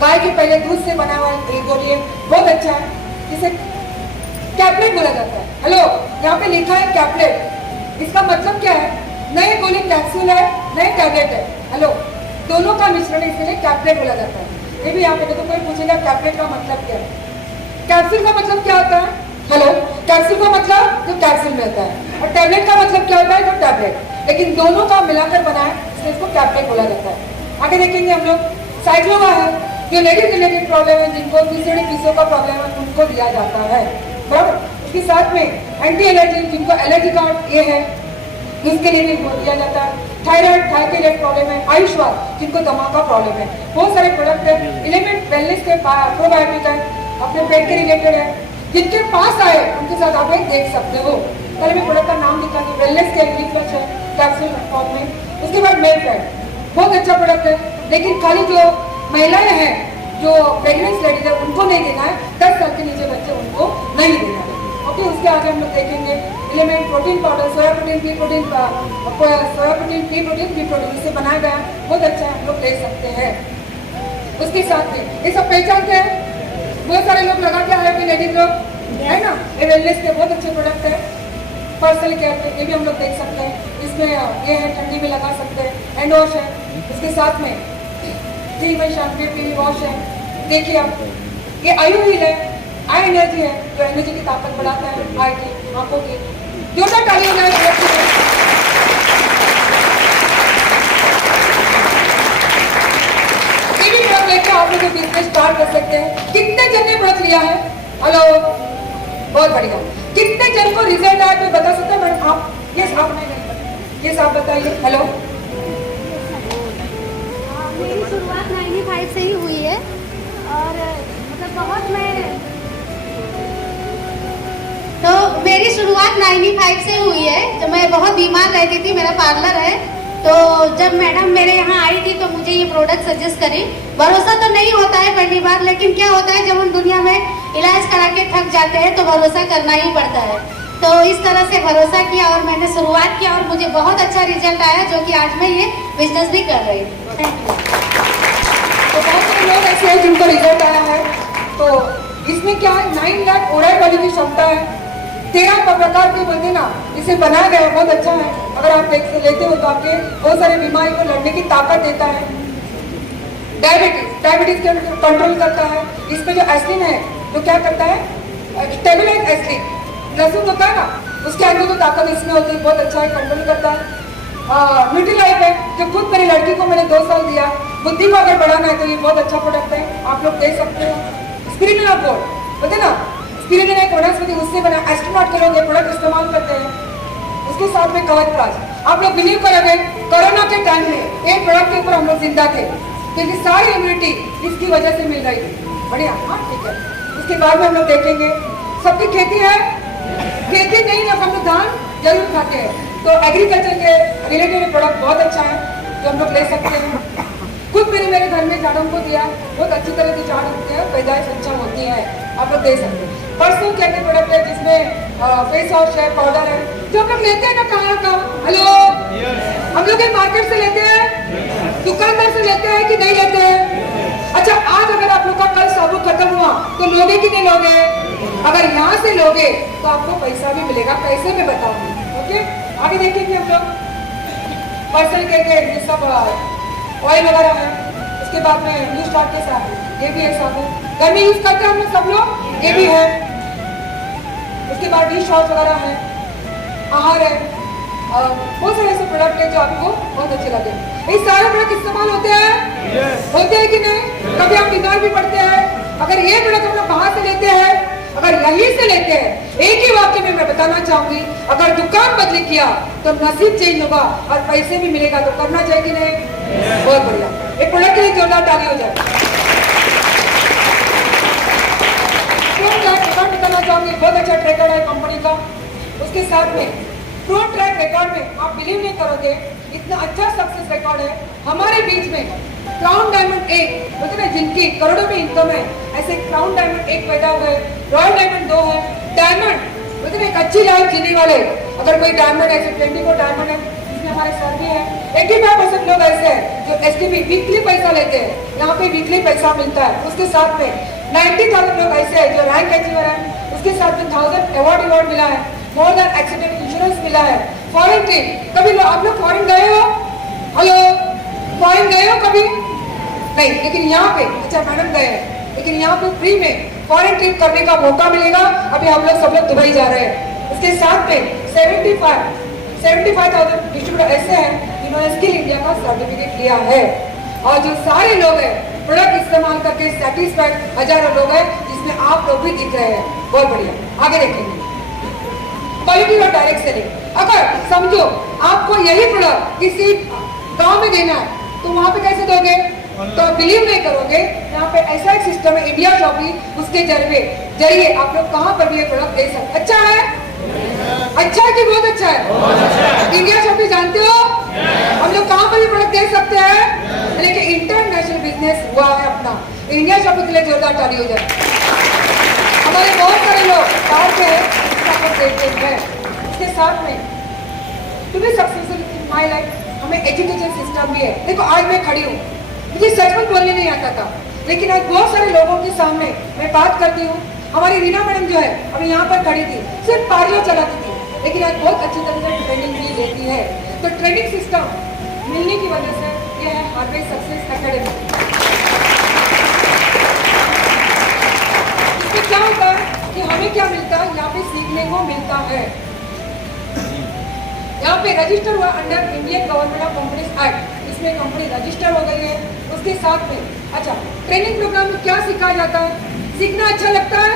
गाय के पहले दूध से बना हुआ एक गोली है, बहुत अच्छा है, जिसे कैप्लेट बोला जाता है। हेलो, यहाँ पे लिखा है कैप्लेट, इसका मतलब क्या है? नए गोली कैप्सूल है, नए टैबलेट है। हेलो, दोनों का मिश्रण है, इसके लिए कैप्लेट बोला जाता है। ये भी यहाँ पे देखो, कोई पूछेगा कैप्लेट का मतलब क्या है? कैप्सूल का मतलब क्या होता है? हेलो, कैप्सूल का मतलब जो कैप्सूल में होता है, और टैबलेट का मतलब क्या होता है? जो टैबलेट, लेकिन दोनों का मिलाकर बना है, इसलिए इसको कैप्लेट बोला जाता है। आगे देखेंगे हम लोग साइक्लोवा है, जो लेडीज रिलेटेड प्रॉब्लम है, जिनको पीसीओडी पीसीओ का प्रॉब्लम है, उनको दिया जाता है, बराबर। उसके साथ में एंटी एलर्जी, जिनको एलर्जी कार्ड ये है, इसके लिए भी दिया जाता है। थायराइड प्रॉब्लम है, आयुष्मान जिनको दमा का प्रॉब्लम है, बहुत सारे प्रोडक्ट है। एलिमेंट वेलनेस के प्रोबायोटिक है, अपने पेट के रिलेटेड है, जिनके पास आए उनके साथ आप देख सकते हो। पहले मैं प्रोडक्ट का नाम लिखा कि वेलनेस के रिफ्रेश है कैप्सूल फॉर्म में। उसके बाद मेल फैट, बहुत अच्छा प्रोडक्ट है, लेकिन खाली जो महिलाएं हैं, जो प्रेगनेंट लेडीज है, उनको नहीं देना है। 10 साल के नीचे बच्चे उनको नहीं देना है। ओके, उसके आगे हम लोग देखेंगे element protein powder, soya protein, P protein, P protein इससे बनाया गया, बहुत अच्छा है, हम लोग ले सकते हैं। उसके साथ में ये सब पहचानते हैं, बहुत सारे लोग लगा के आए लेडीज लोग, है ना। ये वेलनेस के बहुत अच्छे प्रोडक्ट है, पर्सनल केयर पे, ये भी हम लोग देख सकते हैं। इसमें ये है, ठंडी में लगा सकते हैं, हैंड वॉश है, उसके साथ में क्रीम है, शैम्पू, पीली वॉश है। देखिए आप, ये आयु व्हील है, आई एनर्जी है, जो एनर्जी की ताकत बढ़ाता है, आई की, आंखों की। जोरदार ताली हो जाए। ये भी प्रोडक्ट लेके आप लोग बिजनेस स्टार्ट कर सकते हैं। कितने जन ने प्रोडक्ट लिया है? हेलो, बहुत बढ़िया। कितने जन को रिजल्ट आया कोई बता सकता है मैडम? आप ये साहब नहीं पता, ये साहब बताइए। हेलो, मेरी शुरुआत 95 से ही हुई है और मतलब बहुत तो मेरी शुरुआत 95 से हुई है। जब मैं बहुत बीमार रहती थी, मेरा पार्लर है, तो जब मैडम मेरे यहाँ आई थी तो मुझे ये प्रोडक्ट सजेस्ट करी। भरोसा तो नहीं होता है पहली बार, लेकिन क्या होता है जब हम दुनिया में इलाज करा के थक जाते हैं तो भरोसा करना ही पड़ता है। तो इस तरह से भरोसा किया और मैंने शुरुआत किया और मुझे बहुत अच्छा रिजल्ट आया, जो कि आज मैं ये बिजनेस भी कर रही हूँ। Thank you. तो बहुत सारे लोग ऐसे हैं जिनको रिजल्ट आया है। तो इसमें क्या है, 9 लाख ओराइल वाली की क्षमता है। 13 प्रकार के बोलते ना, इसे बनाया गया है, बहुत अच्छा है। अगर आप लेते हो तो आपके बहुत सारे बीमारी को लड़ने की ताकत देता है। डायबिटीज के कंट्रोल करता है। इसमें जो एस्लिन है, जो क्या करता है, स्टेबलाइज एस्लिन, लहसुन होता है ना, उसके अंदर जो ताकत इसमें होती है, बहुत अच्छा है, कंट्रोल करता है। न्यूट्रीलाइफ है, जो खुद मेरी लड़की को मैंने 2 साल दिया। बुद्धि को अगर बढ़ाना है तो ये बहुत अच्छा प्रोडक्ट है, आप लोग देख सकते हो। स्पिरुलिना बोर्ड बोलते ना, स्पिरुलिना एक वनस्पति, उससे बना। एस्ट्रोनॉट के लोग ये प्रोडक्ट इस्तेमाल करते हैं। उसके साथ में कवच प्राश। आप लोग बिलीव करोगे, कोरोना के टाइम में एक प्रोडक्ट के ऊपर हम लोग जिंदा थे, क्योंकि सारी इम्यूनिटी इसकी वजह से मिल रही थी। बढ़िया, हाँ ठीक है। उसके बाद में हम लोग देखेंगे, सबकी खेती है, खेती नहीं है, हम लोग धान जरूर खाते हैं। तो एग्रीकल्चर के रिलेटेड प्रोडक्ट बहुत अच्छा है, जो हम लोग ले सकते हैं। खुद मेरे घर में झाड़ों को दिया, बहुत अच्छी तरह की झाड़ होती है, पैदाइश अच्छा होती है, आप लोग दे सकते हैं। पर्सनल केयर के प्रोडक्ट है, जिसमें फेस वॉश है, पाउडर है, जो हम लोग लेते हैं ना। कहाँ? हेलो, हम लोग मार्केट से लेते हैं, दुकानदार से लेते हैं कि नहीं लेते हैं? अच्छा, आज अगर आप लोग का कल साबुन खत्म हुआ तो लोगे कि नहीं लोगे? अगर यहाँ से लोगे तो आपको पैसा भी मिलेगा। कैसे मैं बताऊंगी, ओके? आगे देखेंगे हम लोग। पर्सनल केयर के ये सब ऑयल वगैरह है। उसके बाद में न्यू स्टार्ट के साबुन, ये भी है साबुन, घर में यूज करते हैं हम लोग सब लोग, ये भी है। उसके बाद डिश वॉश वगैरह है, आहार है, बहुत सारे ऐसे प्रोडक्ट है जो आपको बहुत अच्छे लगे। ये सारे प्रोडक्ट इस्तेमाल होते हैं, होते हैं कि नहीं? कभी आप बीमार भी पड़ते हैं। अगर ये प्रोडक्ट हम लोग बाहर से लेते हैं, अगर यहीं से लेते हैं, एक ही वाक्य में मैं बताना चाहूंगी, अगर दुकान बदली किया तो नसीब चेंज होगा और पैसे भी मिलेगा। तो करना चाहिए कि नहीं? बहुत बढ़िया। एक प्रोडक्ट के लिए जोरदार ताली हो जाए। रिकॉर्ड बताना चाहूंगी, बहुत अच्छा ट्रैकर है कंपनी का। उसके साथ में प्रो ट्रैक रिकॉर्ड में आप बिलीव नहीं करोगे, इतना अच्छा सक्सेस रिकॉर्ड है। हमारे बीच में क्राउन डायमंड 1 बोलते ना, जिनकी करोड़ों में इनकम है, ऐसे क्राउन डायमंड 1 पैदा हुए, रॉयल डायमंड 2 है, डायमंड बोलते ना एक अच्छी लाइफ जीने वाले। अगर कोई डायमंड ऐसे 24 डायमंड है, इसमें हमारे सर भी है। 85% लोग ऐसे हैं जो STP वीकली पैसा लेते हैं, यहाँ पे वीकली पैसा मिलता है। उसके साथ में 90,000 लोग ऐसे हैं जो रैंक अचीवर है। उसके साथ में 1000 अवार्ड मिला है, मोर देन एक्सीडेंट इंश्योरेंस मिला है। फॉरेन ट्रिप, कभी आप लोग फॉरेन गए हो? हेलो, फॉरेन गए हो कभी? नहीं, लेकिन यहाँ पे, अच्छा मैडम गए हैं, लेकिन यहाँ पे फ्री में फॉरेन ट्रिप करने का मौका मिलेगा। अभी हम लोग सब लोग दुबई जा रहे हैं। उसके साथ में 75,000 डिस्ट्रीब्यूटर ऐसे हैं जिन्होंने स्किल इंडिया का सर्टिफिकेट लिया है। और जो सारे लोग हैं प्रोडक्ट इस्तेमाल करके सेटिस्फाइड हजारों लोग हैं, जिसमें आप लोग भी दिख रहे हैं। बहुत बढ़िया, आगे देखेंगे। क्वालिटी और डायरेक्ट सेलिंग, अगर समझो आपको यही प्रोडक्ट किसी गांव में देना है तो वहां पे कैसे दोगे? तो बिलीव नहीं करोगे, यहाँ पे ऐसा एक सिस्टम है, इंडिया शॉपिंग, उसके जरिए आप लोग कहाँ पर भी ये प्रोडक्ट दे सकते। अच्छा है? अच्छा है कि बहुत अच्छा है? इंडिया शॉपिंग जानते हो? हम लोग कहाँ पर भी प्रोडक्ट दे सकते हैं, लेकिन इंटरनेशनल बिजनेस हुआ है अपना। इंडिया शॉपिंग के लिए जोरदार ताली हो जाए। हमारे बहुत सारे लोग बाहर के हैं, देते हैं। इसके साथ में to be successful in my life हमें एजुकेशन सिस्टम भी है। देखो आज मैं खड़ी हूँ, मुझे सच में बोलने नहीं आता था, लेकिन आज बहुत सारे लोगों के सामने मैं बात करती हूँ। हमारी रीना मैडम जो है अभी यहाँ पर खड़ी थी, सिर्फ पार्लर चलाती थी, लेकिन आज बहुत अच्छी तरह से ट्रेनिंग भी लेती है। तो ट्रेनिंग सिस्टम मिलने की वजह से यह है हार्वेस्ट सक्सेस एकेडमी। इसमें क्या होता है कि हमें क्या मिलता है, यहाँ पे सीखने को मिलता है। यहाँ पे रजिस्टर हुआ under Indian government of companies act, इसमें कंपनी रजिस्टर हो गई है। उसके साथ में अच्छा ट्रेनिंग प्रोग्राम में क्या सिखाया जाता है, सीखना अच्छा लगता है?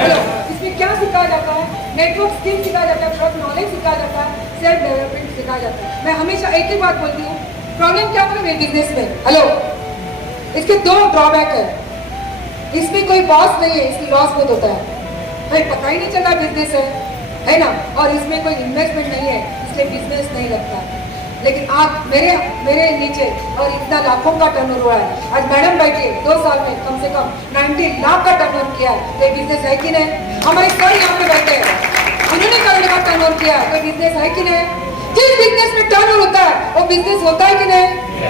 हेलो, इसमें क्या सिखाया जाता है? नेटवर्क स्किल सिखाया जाता है, प्रोडक्ट नॉलेज सिखाया जाता है, सेल्फ डेवलपमेंट सिखाया जाता है। मैं हमेशा एक ही बात बोलती हूँ, प्रॉब्लम क्या होगा मेरे बिजनेस में, हेलो, इसके दो ड्रॉबैक है। इसमें कोई बॉस नहीं है, इसकी लॉस बहुत होता है, हमें पता ही नहीं चल रहा बिजनेस है ना, और इसमें कोई इन्वेस्टमेंट नहीं है, इसलिए बिजनेस नहीं लगता। लेकिन आप मेरे नीचे और इतना लाखों का टर्नओवर हुआ है। आज मैडम बैठे 2 साल में कम से कम 90 लाख का टर्नओवर किया है, तो बिजनेस है कि नहीं? हमारे सर यहाँ पे बैठे हैं, उन्होंने करोड़ का टर्नओवर किया है, तो बिजनेस है कि नहीं? जिस बिजनेस में टर्नओवर होता है वो बिजनेस होता है कि नहीं?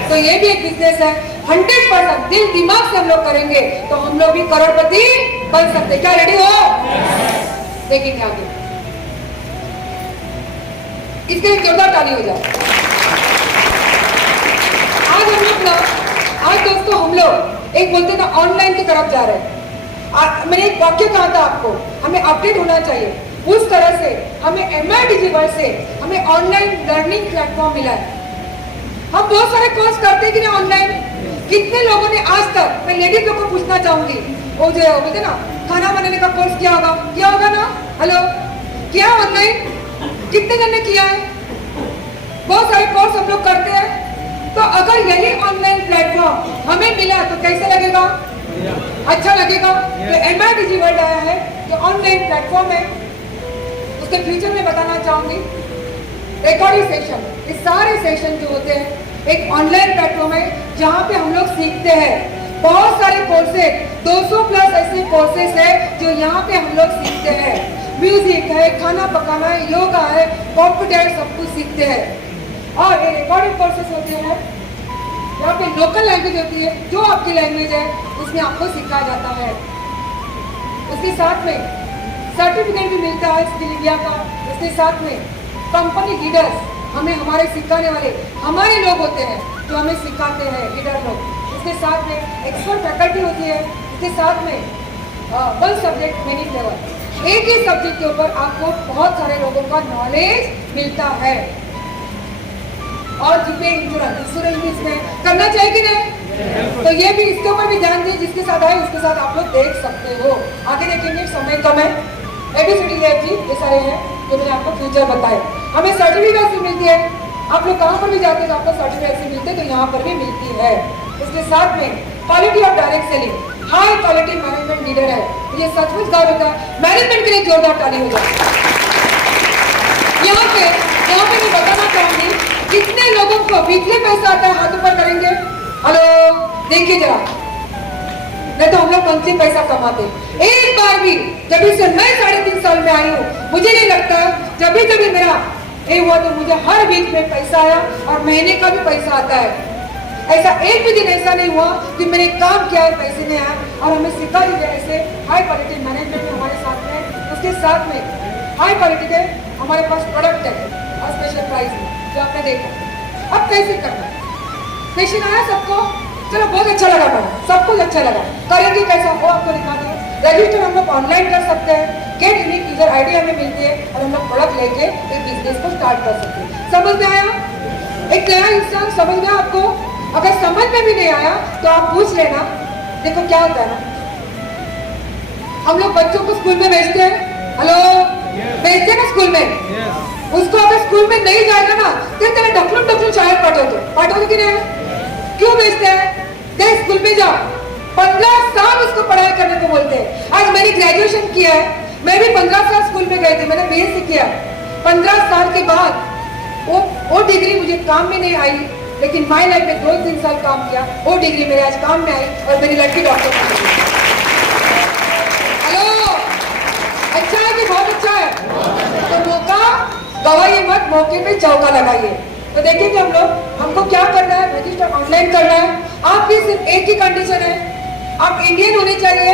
तो ये भी एक बिजनेस है। 100% दिल दिमाग से हम लोग करेंगे तो हम लोग भी करोड़पति बन सकते। क्या रेडी हो? देखेंगे आगे, इसके लिए जोरदार ताली हो जाए। आज हम लोग ना, आज दोस्तों हम लोग एक बोलते ना ऑनलाइन की तरफ जा रहे हैं। मैंने एक वाक्य कहा था आपको, हमें अपडेट होना चाहिए। उस तरह से हमें MIDG वर्ल्ड से हमें ऑनलाइन लर्निंग प्लेटफॉर्म मिला है। हम बहुत सारे कोर्स करते हैं कि नहीं ऑनलाइन? कितने लोगों ने आज तक, मैं लेडीज लोग को पूछना चाहूंगी, वो जो बोलते ना खाना बनाने का कोर्स किया होगा ना? हेलो, किया ऑनलाइन? कितने जन ने किया है? बहुत सारे कोर्स हम लोग करते हैं। तो अगर यही ऑनलाइन प्लेटफॉर्म हमें मिला तो कैसे लगेगा? अच्छा लगेगा। तो MIDG वर्ल्ड आया है जो ऑनलाइन प्लेटफॉर्म है, उसके फ्यूचर में बताना चाहूंगी। रिकॉर्डिंग सेशन, ये सारे सेशन जो होते हैं एक ऑनलाइन प्लेटफॉर्म है जहाँ पे हम लोग सीखते हैं। बहुत सारे कोर्सेज, 200 प्लस ऐसे कोर्सेज है जो यहाँ पे हम लोग सीखते हैं। म्यूजिक है, खाना पकाना है, योगा है, कंप्यूटर, सब कुछ सीखते हैं। और ये रिकॉर्डेड कोर्सेज होते हैं, यहाँ पे लोकल लैंग्वेज होती है, जो आपकी लैंग्वेज है उसमें आपको सिखाया जाता है। उसके साथ में सर्टिफिकेट भी मिलता है स्किल इंडिया का। उसके साथ में कंपनी लीडर्स, हमें हमारे सिखाने वाले हमारे लोग होते हैं जो हमें सिखाते हैं, लीडर लोग। उसके साथ में एक्सपर्ट फैकल्टी होती है। उसके साथ में 1 सब्जेक्ट मेनी फ्लेवर, एक ही सब्जेक्ट के ऊपर आपको बहुत सारे लोगों का नॉलेज मिलता है। और जितने इंश्योरेंस भी इसमें करना चाहिए कि नहीं? तो ये भी, इसके ऊपर भी ध्यान दीजिए। जिसके साथ आए उसके साथ आप लोग देख सकते हो। आगे देखेंगे, समय कम है। ABCD ये सारे हैं जो मैंने आपको फ्यूचर बताए। हमें सर्टिफिकेट भी मिलती है। आप लोग कहाँ पर भी जाते हैं तो आपको सर्टिफिकेट से मिलते हैं, तो यहाँ पर भी मिलती है। उसके साथ में quality of direct selling, high quality management leader है। ये सचमुच गौरव होता है। मैनेजमेंट के लिए जोरदार ताली हो जाए। यहाँ पे मैं बताना चाहूंगी, कितने लोगों को वीकली पैसा आता है, हाथ ऊपर करेंगे। हेलो, देखिए जरा, नहीं तो हम लोग मंथली पैसा कमाते। एक बार भी जब से मैं 3.5 साल में आई हूँ, मुझे नहीं लगता जब भी मेरा ये हुआ तो मुझे हर वीक में पैसा आया और महीने का भी पैसा आता है। ऐसा एक भी दिन ऐसा नहीं हुआ कि मैंने काम किया है पैसे नहीं आया। और हमें सिखा दीजिए ऐसे हाई क्वालिटी मैनेजमेंट हमारे साथ में। उसके साथ में हाई क्वालिटी के हमारे पास प्रोडक्ट है और स्पेशल प्राइस में, जो आपने देखा। अब कैसे करना है, क्वेश्चन आया सबको? चलो, बहुत अच्छा लगा मैडम, सब कुछ अच्छा लगा। करेंगे कैसा वो आपको दिखा दें। रजिस्टर हम लोग ऑनलाइन कर सकते हैं, गेट यूनिक यूजर ID हमें मिलती है और हम लोग प्रोडक्ट लेके एक बिजनेस को स्टार्ट कर सकते हैं। समझ में आया? एक नया इंसान समझ में आपको? अगर समझ में भी नहीं आया तो आप पूछ लेना। देखो क्या होता है ना, हम लोग बच्चों को स्कूल में भेजते हैं। हेलो, भेजते हैं ना स्कूल में। उसको अगर स्कूल में नहीं जाएगा ना तो तेरे ढकलू शायद पाठोगे कि नहीं? क्यों भेजते हैं? देख, स्कूल में जाओ, 15 साल उसको पढ़ाई करने को बोलते हैं। आज मैंने ग्रेजुएशन किया है, मैं भी 15 साल स्कूल में गई थी, मैंने BSc किया। 15 साल के बाद वो डिग्री मुझे काम में नहीं आई, लेकिन माई लाइफ में 2-3 साल काम किया, वो डिग्री मेरे आज काम में आई और मेरी लड़की डॉक्टर बन गई। हेलो, अच्छा है कि बहुत अच्छा है? तो मौका गवाइए मत, मौके पे चौका लगाइए। तो देखेंगे हम लोग, हमको क्या करना है, रजिस्टर ऑनलाइन करना है। आपकी सिर्फ एक ही कंडीशन है, आप इंडियन होनी चाहिए,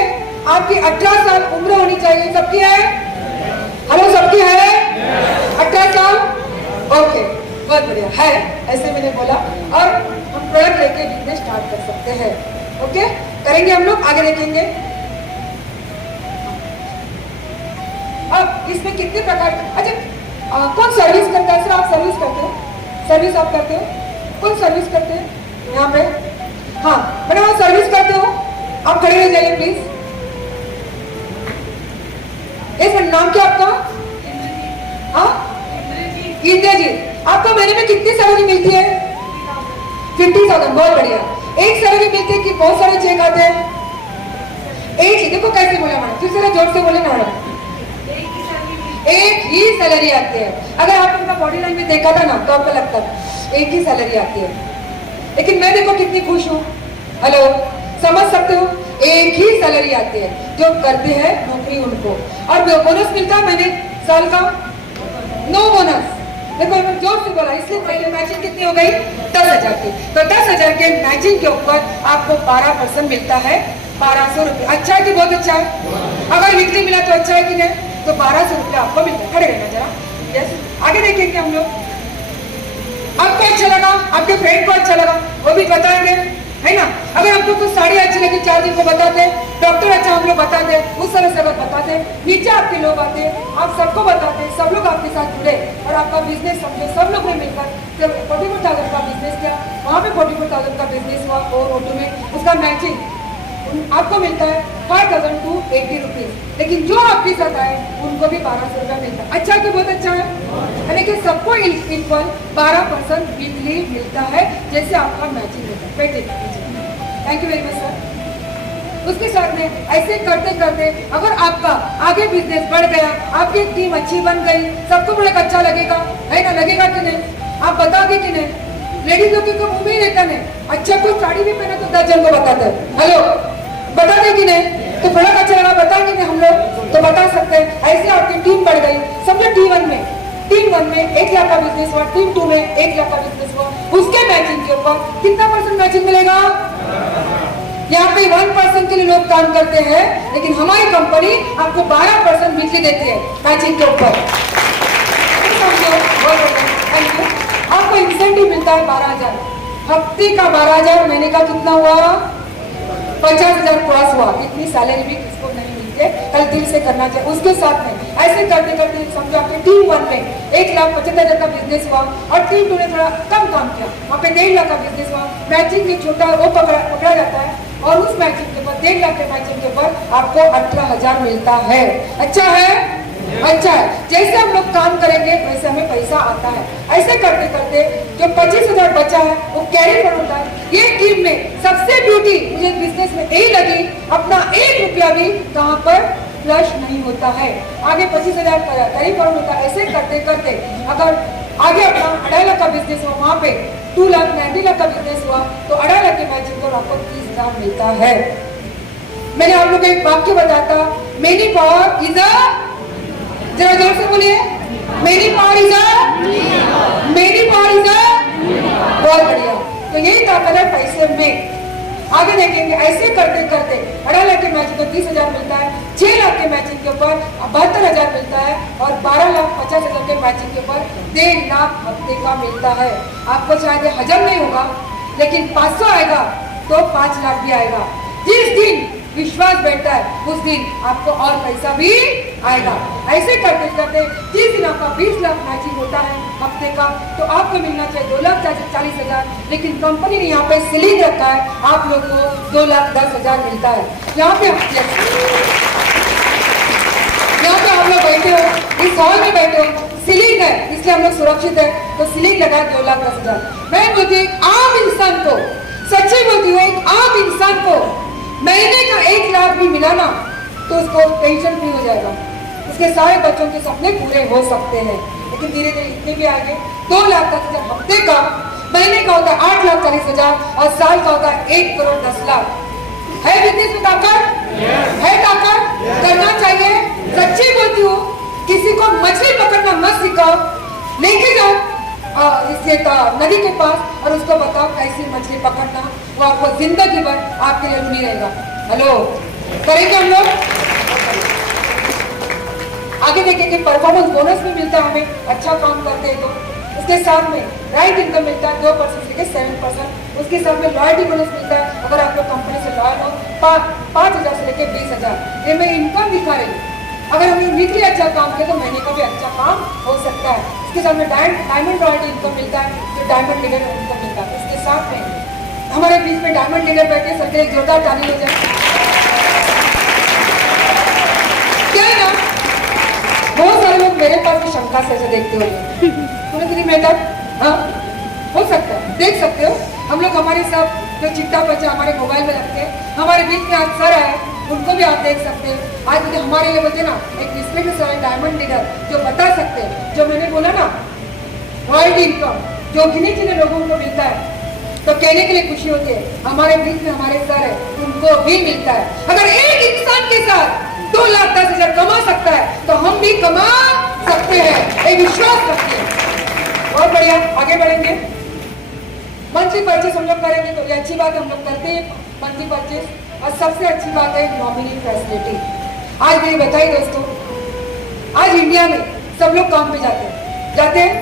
आपकी 18 साल उम्र होनी चाहिए। सबकी है? हेलो, सबकी है 18 साल? ओके, बहुत बढ़िया है, ऐसे मैंने बोला। और हम प्रोडक्ट लेके बिजनेस स्टार्ट कर सकते हैं। ओके, करेंगे हम लोग, आगे देखेंगे। अब इसमें कितने प्रकार, अच्छा कौन सर्विस करता है? सर आप सर्विस करते हो? सर्विस आप करते हो? कौन सर्विस करते हैं यहाँ पे? हाँ मैडम, आप सर्विस करते हो? आप खड़े रह जाइए प्लीज। सर नाम क्या आपका? हाँ इंद्रजीत। आपको महीने में कितनी सैलरी मिलती है? 50,000। बहुत बढ़िया। एक सैलरी मिलती है कि बहुत सारे चेक आते हैं? एक ही। देखो कैसे बोला मैडम, फिर से जोर से बोले ना मैडम। एक ही सैलरी आती है। अगर आप उनका बॉडी लैंग्वेज देखा था ना तो आपको लगता है एक ही सैलरी आती है, लेकिन मैं देखो कितनी खुश हूँ। हेलो, समझ सकते हो? एक ही सैलरी आती है, जो करते हैं नौकरी उनको। और बोनस मिलता है महीने साल का? No bonus. देखो मैं जोर से बोला इसलिए पहले मैचिंग कितनी हो गई? 10,000 की। तो 10,000 के मैचिंग के ऊपर आपको 12% मिलता है, 1200 रुपये। अच्छा है कि बहुत अच्छा है? अगर वीकली मिला तो अच्छा है कि नहीं? तो 1200 रुपये आपको मिलता है। खड़े रहना जरा। यस, आगे देखेंगे हम लोग। आपको अच्छा लगा, आपके फ्रेंड को अच्छा लगा, वो भी बताएंगे, है ना? अगर आपको कुछ साड़ी अच्छी लगी, 4 दिन को बताते, डॉक्टर अच्छा हम लोग बताते, उस तरह से अगर बताते, नीचे आपके लोग आते, आप सबको बताते, सब लोग आपके साथ जुड़े और आपका बिजनेस समझे, सब लोग ने मिलकर जब 44,000 का बिजनेस किया, वहाँ पे 44,000 का बिजनेस हुआ और ऑटो में उसका मैचिंग आपको मिलता है 5,000 to 80 रुपीज। लेकिन जो आपके साथ आए उनको भी 1200 रुपया मिलता है। अच्छा तो बहुत अच्छा है, यानी कि सबको इक्वल 12% वीकली मिलता है, जैसे आपका मैचिंग होता है। Thank you very much sir. उसके साथ में ऐसे करते करते अगर आपका आगे बिजनेस बढ़ गया, आपकी टीम अच्छी बन गई, सबको बड़ा अच्छा लगेगा, है ना? लगेगा कि नहीं? आप बताओगे कि नहीं? लेडीज लोग को मुंह में ही रहता नहीं। अच्छा कोई साड़ी भी पहना तो 10 जन को बताता है। हेलो, बता दें कि नहीं? तो बड़ा अच्छा लगा, बताएंगे नहीं हम लोग तो बता सकते हैं। ऐसे आपकी टीम बढ़ गई। समझो टीम 1 में 1 लाख का बिजनेस हुआ, टीम 2 में 1 लाख का बिजनेस हुआ, उसके मैचिंग के ऊपर कितना % मैचिंग मिलेगा? यहाँ पे 1% के लिए लोग काम करते हैं, लेकिन हमारी कंपनी आपको 12% वीकली देती है मैचिंग के ऊपर। आपको इंसेंटिव मिलता है 12,000, हफ्ते का 12,000, महीने का कितना हुआ? 50,000 क्रॉस हुआ। इतनी सैलरी भी किसको नहीं मिलती है, कल दिल से करना चाहिए। उसके साथ में ऐसे करते करते समझो आपके टीम 1 में 1,75,000 का बिजनेस हुआ और टीम 2 ने थोड़ा कम काम किया, वहाँ पे 1.5 लाख का बिजनेस हुआ। मैचिंग भी छोटा वो पकड़ा जाता है और उस मैचिंग के ऊपर 1.5 लाख के मैचिंग के ऊपर आपको 18,000 मिलता है। अच्छा है? अच्छा है। जैसे हम लोग काम करेंगे वैसे हमें पैसा आता है। ऐसे करते करते जो 25,000 बचा है वो कैरी फॉरवर्ड होता है। ये टीम में सबसे ब्यूटी मुझे बिजनेस में यही लगी, अपना 1 रुपया भी कहाँ पर फ्लश नहीं होता है। आगे 25,000 कैरी फॉरवर्ड होता है। ऐसे करते करते अगर आगे अपना 2.5 लाख का बिजनेस हुआ, वहाँ पे 2 लाख 90 लाख का बिजनेस हुआ तो 2.5 लाख के मैचिंग पर आपको 30,000 मिलता है। मैंने आप लोग को एक वाक्य बताता, मेनी पावर इज अ, जरा जोर से बोलिए, मेरी पावर इज अ, मेरी पावर इज अ। बहुत बढ़िया। तो यही ताकत है पैसे में। आगे देखेंगे ऐसे करते करते 2.5 लाख के मैचिंग को 30,000 मिलता है, 6 लाख के मैचिंग के ऊपर 72,000 मिलता है और 12,50,000 के मैचिंग के ऊपर 1.5 लाख हफ्ते का मिलता है। आपको शायद ये हजम नहीं होगा, लेकिन 500 आएगा तो 5 लाख भी आएगा। जिस दिन विश्वास बैठता है उस दिन आपको और पैसा भी आएगा। ऐसे करते करते जिस दिन आपका 20 लाख मैचिंग होता है हफ्ते का, तो आपको मिलना चाहिए 2,40,000, लेकिन कंपनी ने यहाँ पे सीलिंग रखा है, आप लोग को 2,10,000 मिलता है। यहाँ पे आप लोग बैठे हो, इस हॉल में बैठे हो, सीलिंग है इसलिए हम लोग सुरक्षित है, तो सीलिंग लगा 2,10,000। मैं बोलती हूँ एक आम इंसान को, सच्ची बोलती हूँ, एक आम इंसान को महीने का 1 लाख भी मिला ना तो उसको टेंशन फ्री हो जाएगा, उसके सारे बच्चों के सपने पूरे हो सकते हैं। लेकिन धीरे धीरे इतने भी आएंगे। 2,10,000 हफ्ते का, महीने का होता है 8,40,000 और साल का होता है 1,10,00,000। है बिजनेस में ताकत? है ताकत? करना चाहिए। सच्ची बोलती हूँ, किसी को मछली पकड़ना मत सिखाओ, लेके जाओ नदी के पास और उसको बताओ कैसी मछली पकड़ना, वो आपको जिंदगी भर आपके लिए ऋणी रहेगा। हेलो, करेंगे हम लोग? आगे देखेंगे परफॉर्मेंस बोनस भी मिलता है हमें, अच्छा काम करते हैं तो। उसके साथ में राइट इनकम मिलता है 2% से 7%। उसके साथ में लॉयल्टी बोनस मिलता है, अगर आप लोग कंपनी से लॉयल हो 5,000 से लेकर 20,000। ये मैं इनकम दिखा रही हूँ। अगर हमने वीकली अच्छा काम किया तो महीने का भी अच्छा काम हो सकता है। इसके साथ में डायमंड रॉयल्टी इनकम मिलता है, जो डायमंड लीडर इनकम मिलता है। इसके साथ में हमारे बीच में डायमंड लीडर बैठे, सबके एक जोरदार ताली हो जाए। क्या है ना, बहुत सारे लोग मेरे पास भी शंका से ऐसे देखते होंगे, सुनीति मैडम, हाँ हो सकता है, देख सकते हो। हम लोग हमारे सब जो चिट्टा बच्चा हमारे मोबाइल में रखते हैं, हमारे बीच में आज सर है, उनको भी आप देख सकते हैं। आज मुझे हमारे लिए बोलते ना एक रिस्पेक्ट से डायमंड लीडर जो बता सकते हैं, जो मैंने बोला ना रॉयल्टी इनकम जो गिने चुने लोगों को मिलता है, तो कहने के लिए खुशी होती है। हमारे बीच में हमारे सर है, उनको भी मिलता है। अगर एक इंसान के साथ 2,10,000 कमा सकता है तो हम भी कमा सकते हैं, एक विश्वास रखते हैं। बहुत बढ़िया, आगे बढ़ेंगे। मंथली परचेस हम लोग करेंगे तो ये अच्छी बात हम लोग करते हैं मंथली परचेस। और सबसे अच्छी बात है नॉमिनी फैसिलिटी। आज मेरी बताइए दोस्तों, आज इंडिया में सब लोग काम पे जाते हैं,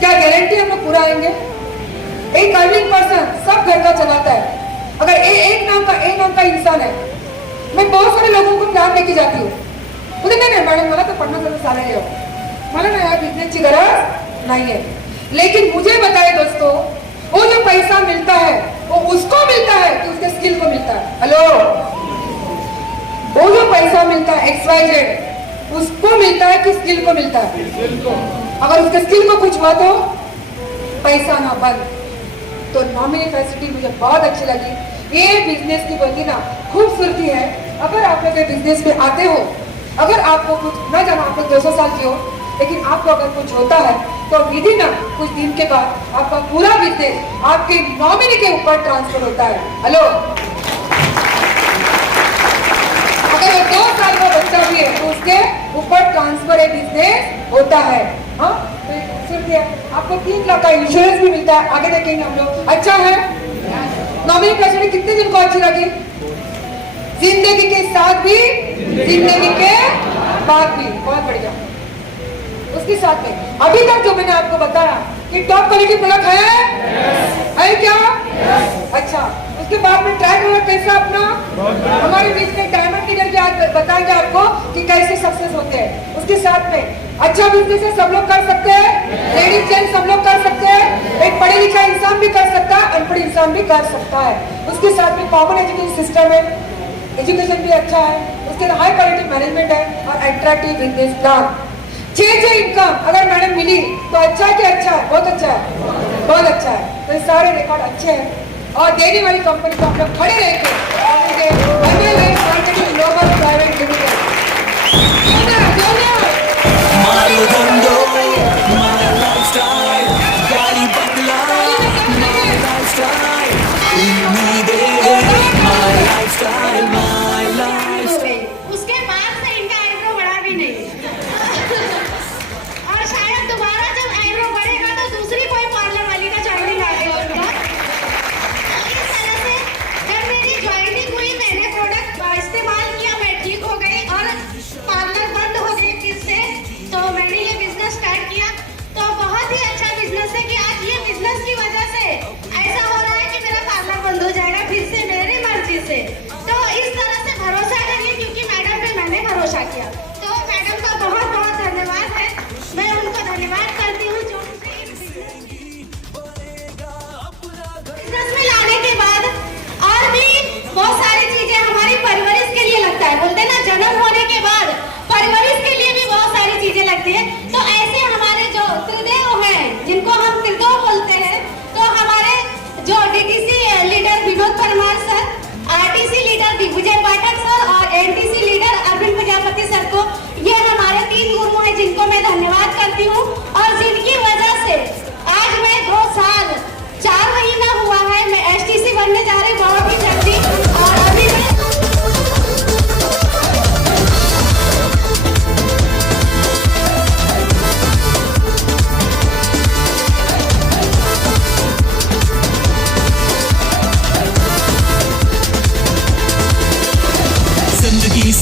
क्या गारंटी हम लोग पूरा आएंगे? एक अर्निंग पर्सन सब घर का चलाता है। अगर एक नाम का इंसान है, मैं बहुत सारे लोगों को प्लान लेके जाती हूँ, मुझे नहीं मैडम मला तो पढ़ना सबसे सारे लियो, मला ना यार बिजनेस की गरज नहीं है। लेकिन मुझे बताए दोस्तों, वो जो पैसा मिलता है वो उसको मिलता है कि उसके स्किल को मिलता है। हेलो, वो जो पैसा मिलता है XYZ उसको मिलता है कि स्किल को मिलता है? अगर उसके स्किल को कुछ हुआ तो पैसा ना बंद। तो नॉमिनी फैसिलिटी मुझे बहुत अच्छी लगी। ये बिजनेस की बोलती ना खूबसूरती है। अगर आप लोग बिजनेस में आते हो, अगर आपको कुछ ना जाना, आप लोग 200 साल के हो, लेकिन आपको अगर कुछ होता है तो विधि ना कुछ दिन के बाद आपका पूरा बिजनेस आपके नॉमिनी के ऊपर ट्रांसफर होता है। हेलो, अगर 2 साल का बच्चा भी है तो उसके ऊपर ट्रांसफर एक बिजनेस होता है। हाँ, तो आपको 3 लाख का इंश्योरेंस भी मिलता है। आगे देखेंगे हम लोग। अच्छा है, नॉमिनी फैसिलिटी कितने दिन को अच्छी लगी? जिंदगी के साथ भी, जिंदगी के बाद भी। बहुत बढ़िया। उसके साथ में अभी तक जो मैंने आपको बताया कि टॉप क्वालिटी प्रोडक्ट है क्या? अच्छा, उसके बाद में ट्रैक रिकॉर्ड कैसा अपना, हमारे बीच में डायमंड लीडर के बताएंगे आपको कि कैसे सक्सेस होते हैं। उसके साथ में अच्छा बिजनेस है, सब लोग कर सकते हैं, लेडीज जेंट्स सब लोग कर सकते हैं, एक पढ़े लिखा इंसान भी कर सकता है, अनपढ़ इंसान भी कर सकता है। उसके साथ में कॉमन एजुकेशन सिस्टम है, एजुकेशन भी अच्छा है, उसके हाई क्वालिटी मैनेजमेंट है और अट्रैक्टिव बिजनेस प्लान। 6 इनकम अगर मैडम मिली तो अच्छा है कि अच्छा है? बहुत अच्छा है, बहुत अच्छा है। तो सारे रिकॉर्ड अच्छे हैं और देने वाली कंपनी को आप लोग खड़े रहकर मार्केटिंग ग्लोबल प्राइवेट लिमिटेड उसके बाद से इनका आईब्रो बढ़ा भी नहीं। और शायद दोबारा जब आईब्रो बढ़ेगा तो दूसरी कोई पार्लर वाली का ज्वाइनिंग आ गया उनका। इस तरह से जब मेरी ज्वाइनिंग हुई, मैंने प्रोडक्ट इस्तेमाल किया, मैं ठीक हो गई और पार्लर बंद हो गई फिर से। तो मैंने ये बिजनेस स्टार्ट किया। तो बहुत ही अच्छा बिजनेस है कि आज ये बिजनेस की वजह से ऐसा हो रहा है कि मेरा पार्लर बंद हो जाएगा फिर से मेरी मर्जी से। तो इस तरह से भरोसा करिए, क्योंकि मैडम पे मैंने भरोसा किया। तो मैडम का बहुत बहुत धन्यवाद है। मैं उनको धन्यवाद करती हूँ जो मुझे इस बिजनेस में लाने के बाद और भी बहुत सारी चीजें हमारी परवरिश के लिए लगता है। बोलते ना जन्म होने के बाद परवरिश के लिए भी बहुत सारी चीजें लगती है। तो ऐसे हमारे जो त्रिदेव हैं, जिनको हम त्रिदेव बोलते हैं, तो हमारे जो DTC leader Vinod Parmar sir, RTC leader Digvijay Pathak sir और NTC leader Arvind Prajapati sir को, ये हमारे 3 गुरु हैं जिनको मैं धन्यवाद करती हूँ और जिनकी वजह से आज मैं 2 साल 4 महीना हुआ है मैं STC बनने जा रही हूँ बहुत ही जल्दी। और अभी मैं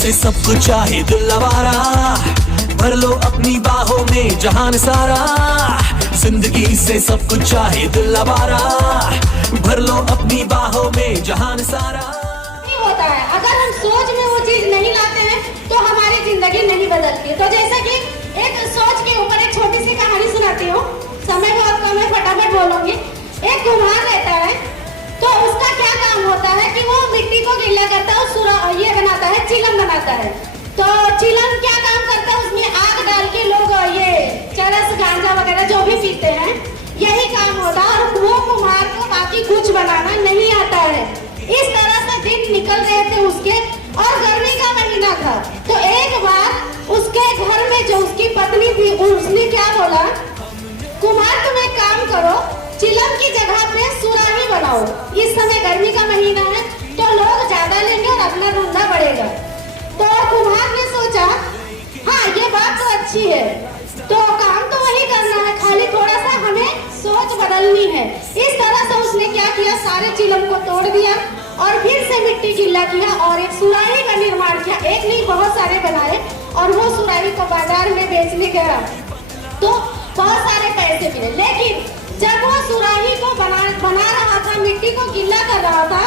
से सब कुछ चाहे दिल आवारा, भर लो अपनी बाहों में जहान सारा। जिंदगी से सब कुछ चाहे दिल आवारा, भर लो अपनी बाहों में जहान सारा। नहीं होता है, अगर हम सोच में वो चीज नहीं लाते हैं तो हमारी जिंदगी नहीं बदलती। तो जैसे कि एक सोच के ऊपर एक छोटी सी कहानी सुनाती हूँ, समय बहुत कम है, फटाफट बोलूंगी। एक कुम्हार रहता है, तो उसका क्या काम होता है कि वो मिट्टी को गीला करता है, ये बनाता है, चिलम बनाता है। तो चिलम क्या काम करता है, उसमें आग डाल के लोग ये चरस गांजा वगैरह जो भी पीते हैं, यही काम होता है। और वो कुम्हार को बाकी कुछ बनाना नहीं आता है। इस तरह से दिन निकल रहे थे उसके, और गर्मी का महीना था। तो एक बार उसके घर में जो उसकी पत्नी थी, उसने क्या बोला, कुम्हार तुम एक काम करो, चिलम की जगह पे सुराही बनाओ। इस समय गर्मी का महीना है तो लोग ज्यादा लेंगे और अपना धंधा बढ़ेगा। तो कुम्हार ने सोचा, हाँ ये बात तो अच्छी है, तो काम तो वही करना है, खाली थोड़ा सा हमें सोच बदलनी है। इस तरह से उसने क्या किया, सारे चिलम को तोड़ दिया और फिर से मिट्टी गीला किया और एक सुराही का निर्माण किया। एक नहीं, बहुत सारे बनाए और वो सुराही को बाजार में बेचने गया तो बहुत सारे पैसे मिले। लेकिन जब वो सुराही को बना रहा था, मिट्टी को गीला कर रहा था,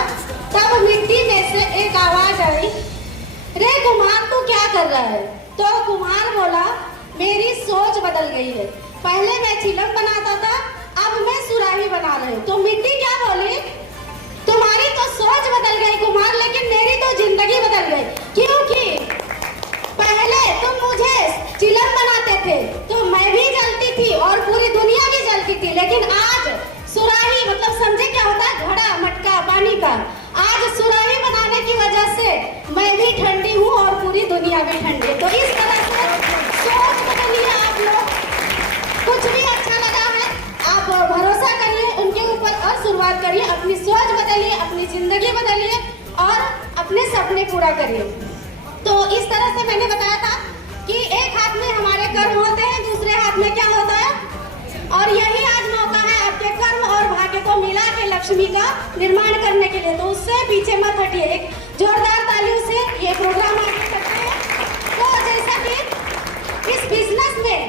तब मिट्टी में से एक आवाज आई, रे कुम्हार तू क्या कर रहा है? तो कुम्हार बोला, मेरी सोच बदल गई है, पहले मैं चिलम बनाता था, अब मैं सुराही बना रही। तो मिट्टी क्या बोली, तुम्हारी तो सोच बदल गई कुम्हार, लेकिन मेरी तो जिंदगी बदल गई। क्योंकि पहले तुम मुझे चिलम बनाते थे तो मैं भी जलती थी और पूरी दुनिया भी जलती थी, लेकिन आज सुराही, मतलब समझे क्या होता है, घड़ा मटका पानी का, आज सुराही बनाने की वजह से मैं भी ठंडी हूँ और पूरी दुनिया भी ठंडी है। तो इस तरह से सोच बदलिए आप लोग। कुछ भी अच्छा लगा है आप भरोसा करिए उनके ऊपर और शुरुआत करिए, अपनी सोच बदलिए, अपनी जिंदगी बदलिए और अपने सपने पूरा करिए। तो इस तरह से मैंने बताया था कि एक हाथ में हमारे कर्म होते हैं, दूसरे हाथ में क्या होता है, और यही आज मौका है आपके कर्म और भाग्य को मिला के लक्ष्मी का निर्माण करने के लिए। तो उससे पीछे मत हटिए, एक जोरदार तालियों से ये प्रोग्राम आगे करते हैं। तो जैसा कि इस बिजनेस में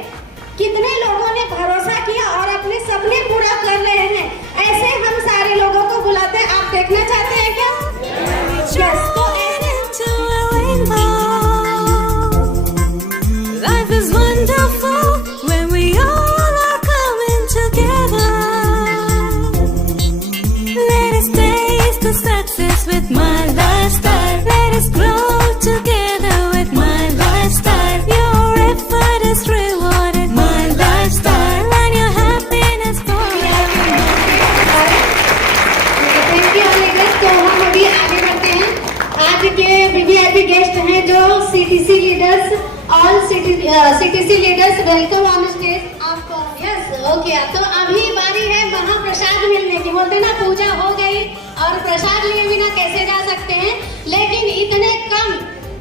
कितने लोगों ने भरोसा किया और अपने सपने पूरा कर रहे हैं, ऐसे हम सारे लोगों को बुलाते हैं। आप देखना चाहते हैं क्या? Yes, तो Life is wonderful when we all are coming together. Let us taste the success with my lifestyle. Let us grow together with my lifestyle. Your effort is rewarded, my lifestyle, and your happiness forever. Thank you ladies. तो हम अभी आगे बढ़ते हैं। आज के VVIP guest हैं जो CTC leaders, all CTC leaders, welcome on stage. आप यस ओके। तो अभी बारी है महाप्रसाद मिलने की। बोलते ना पूजा हो गई और प्रसाद लिए बिना कैसे जा सकते हैं, लेकिन इतने कम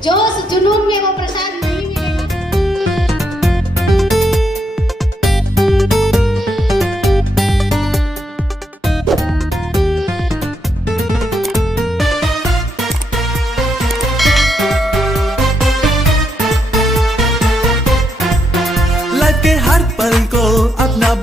जोश जुनून में वो प्रसाद नहीं मिलेगा। लाइफ के हर पल को अपना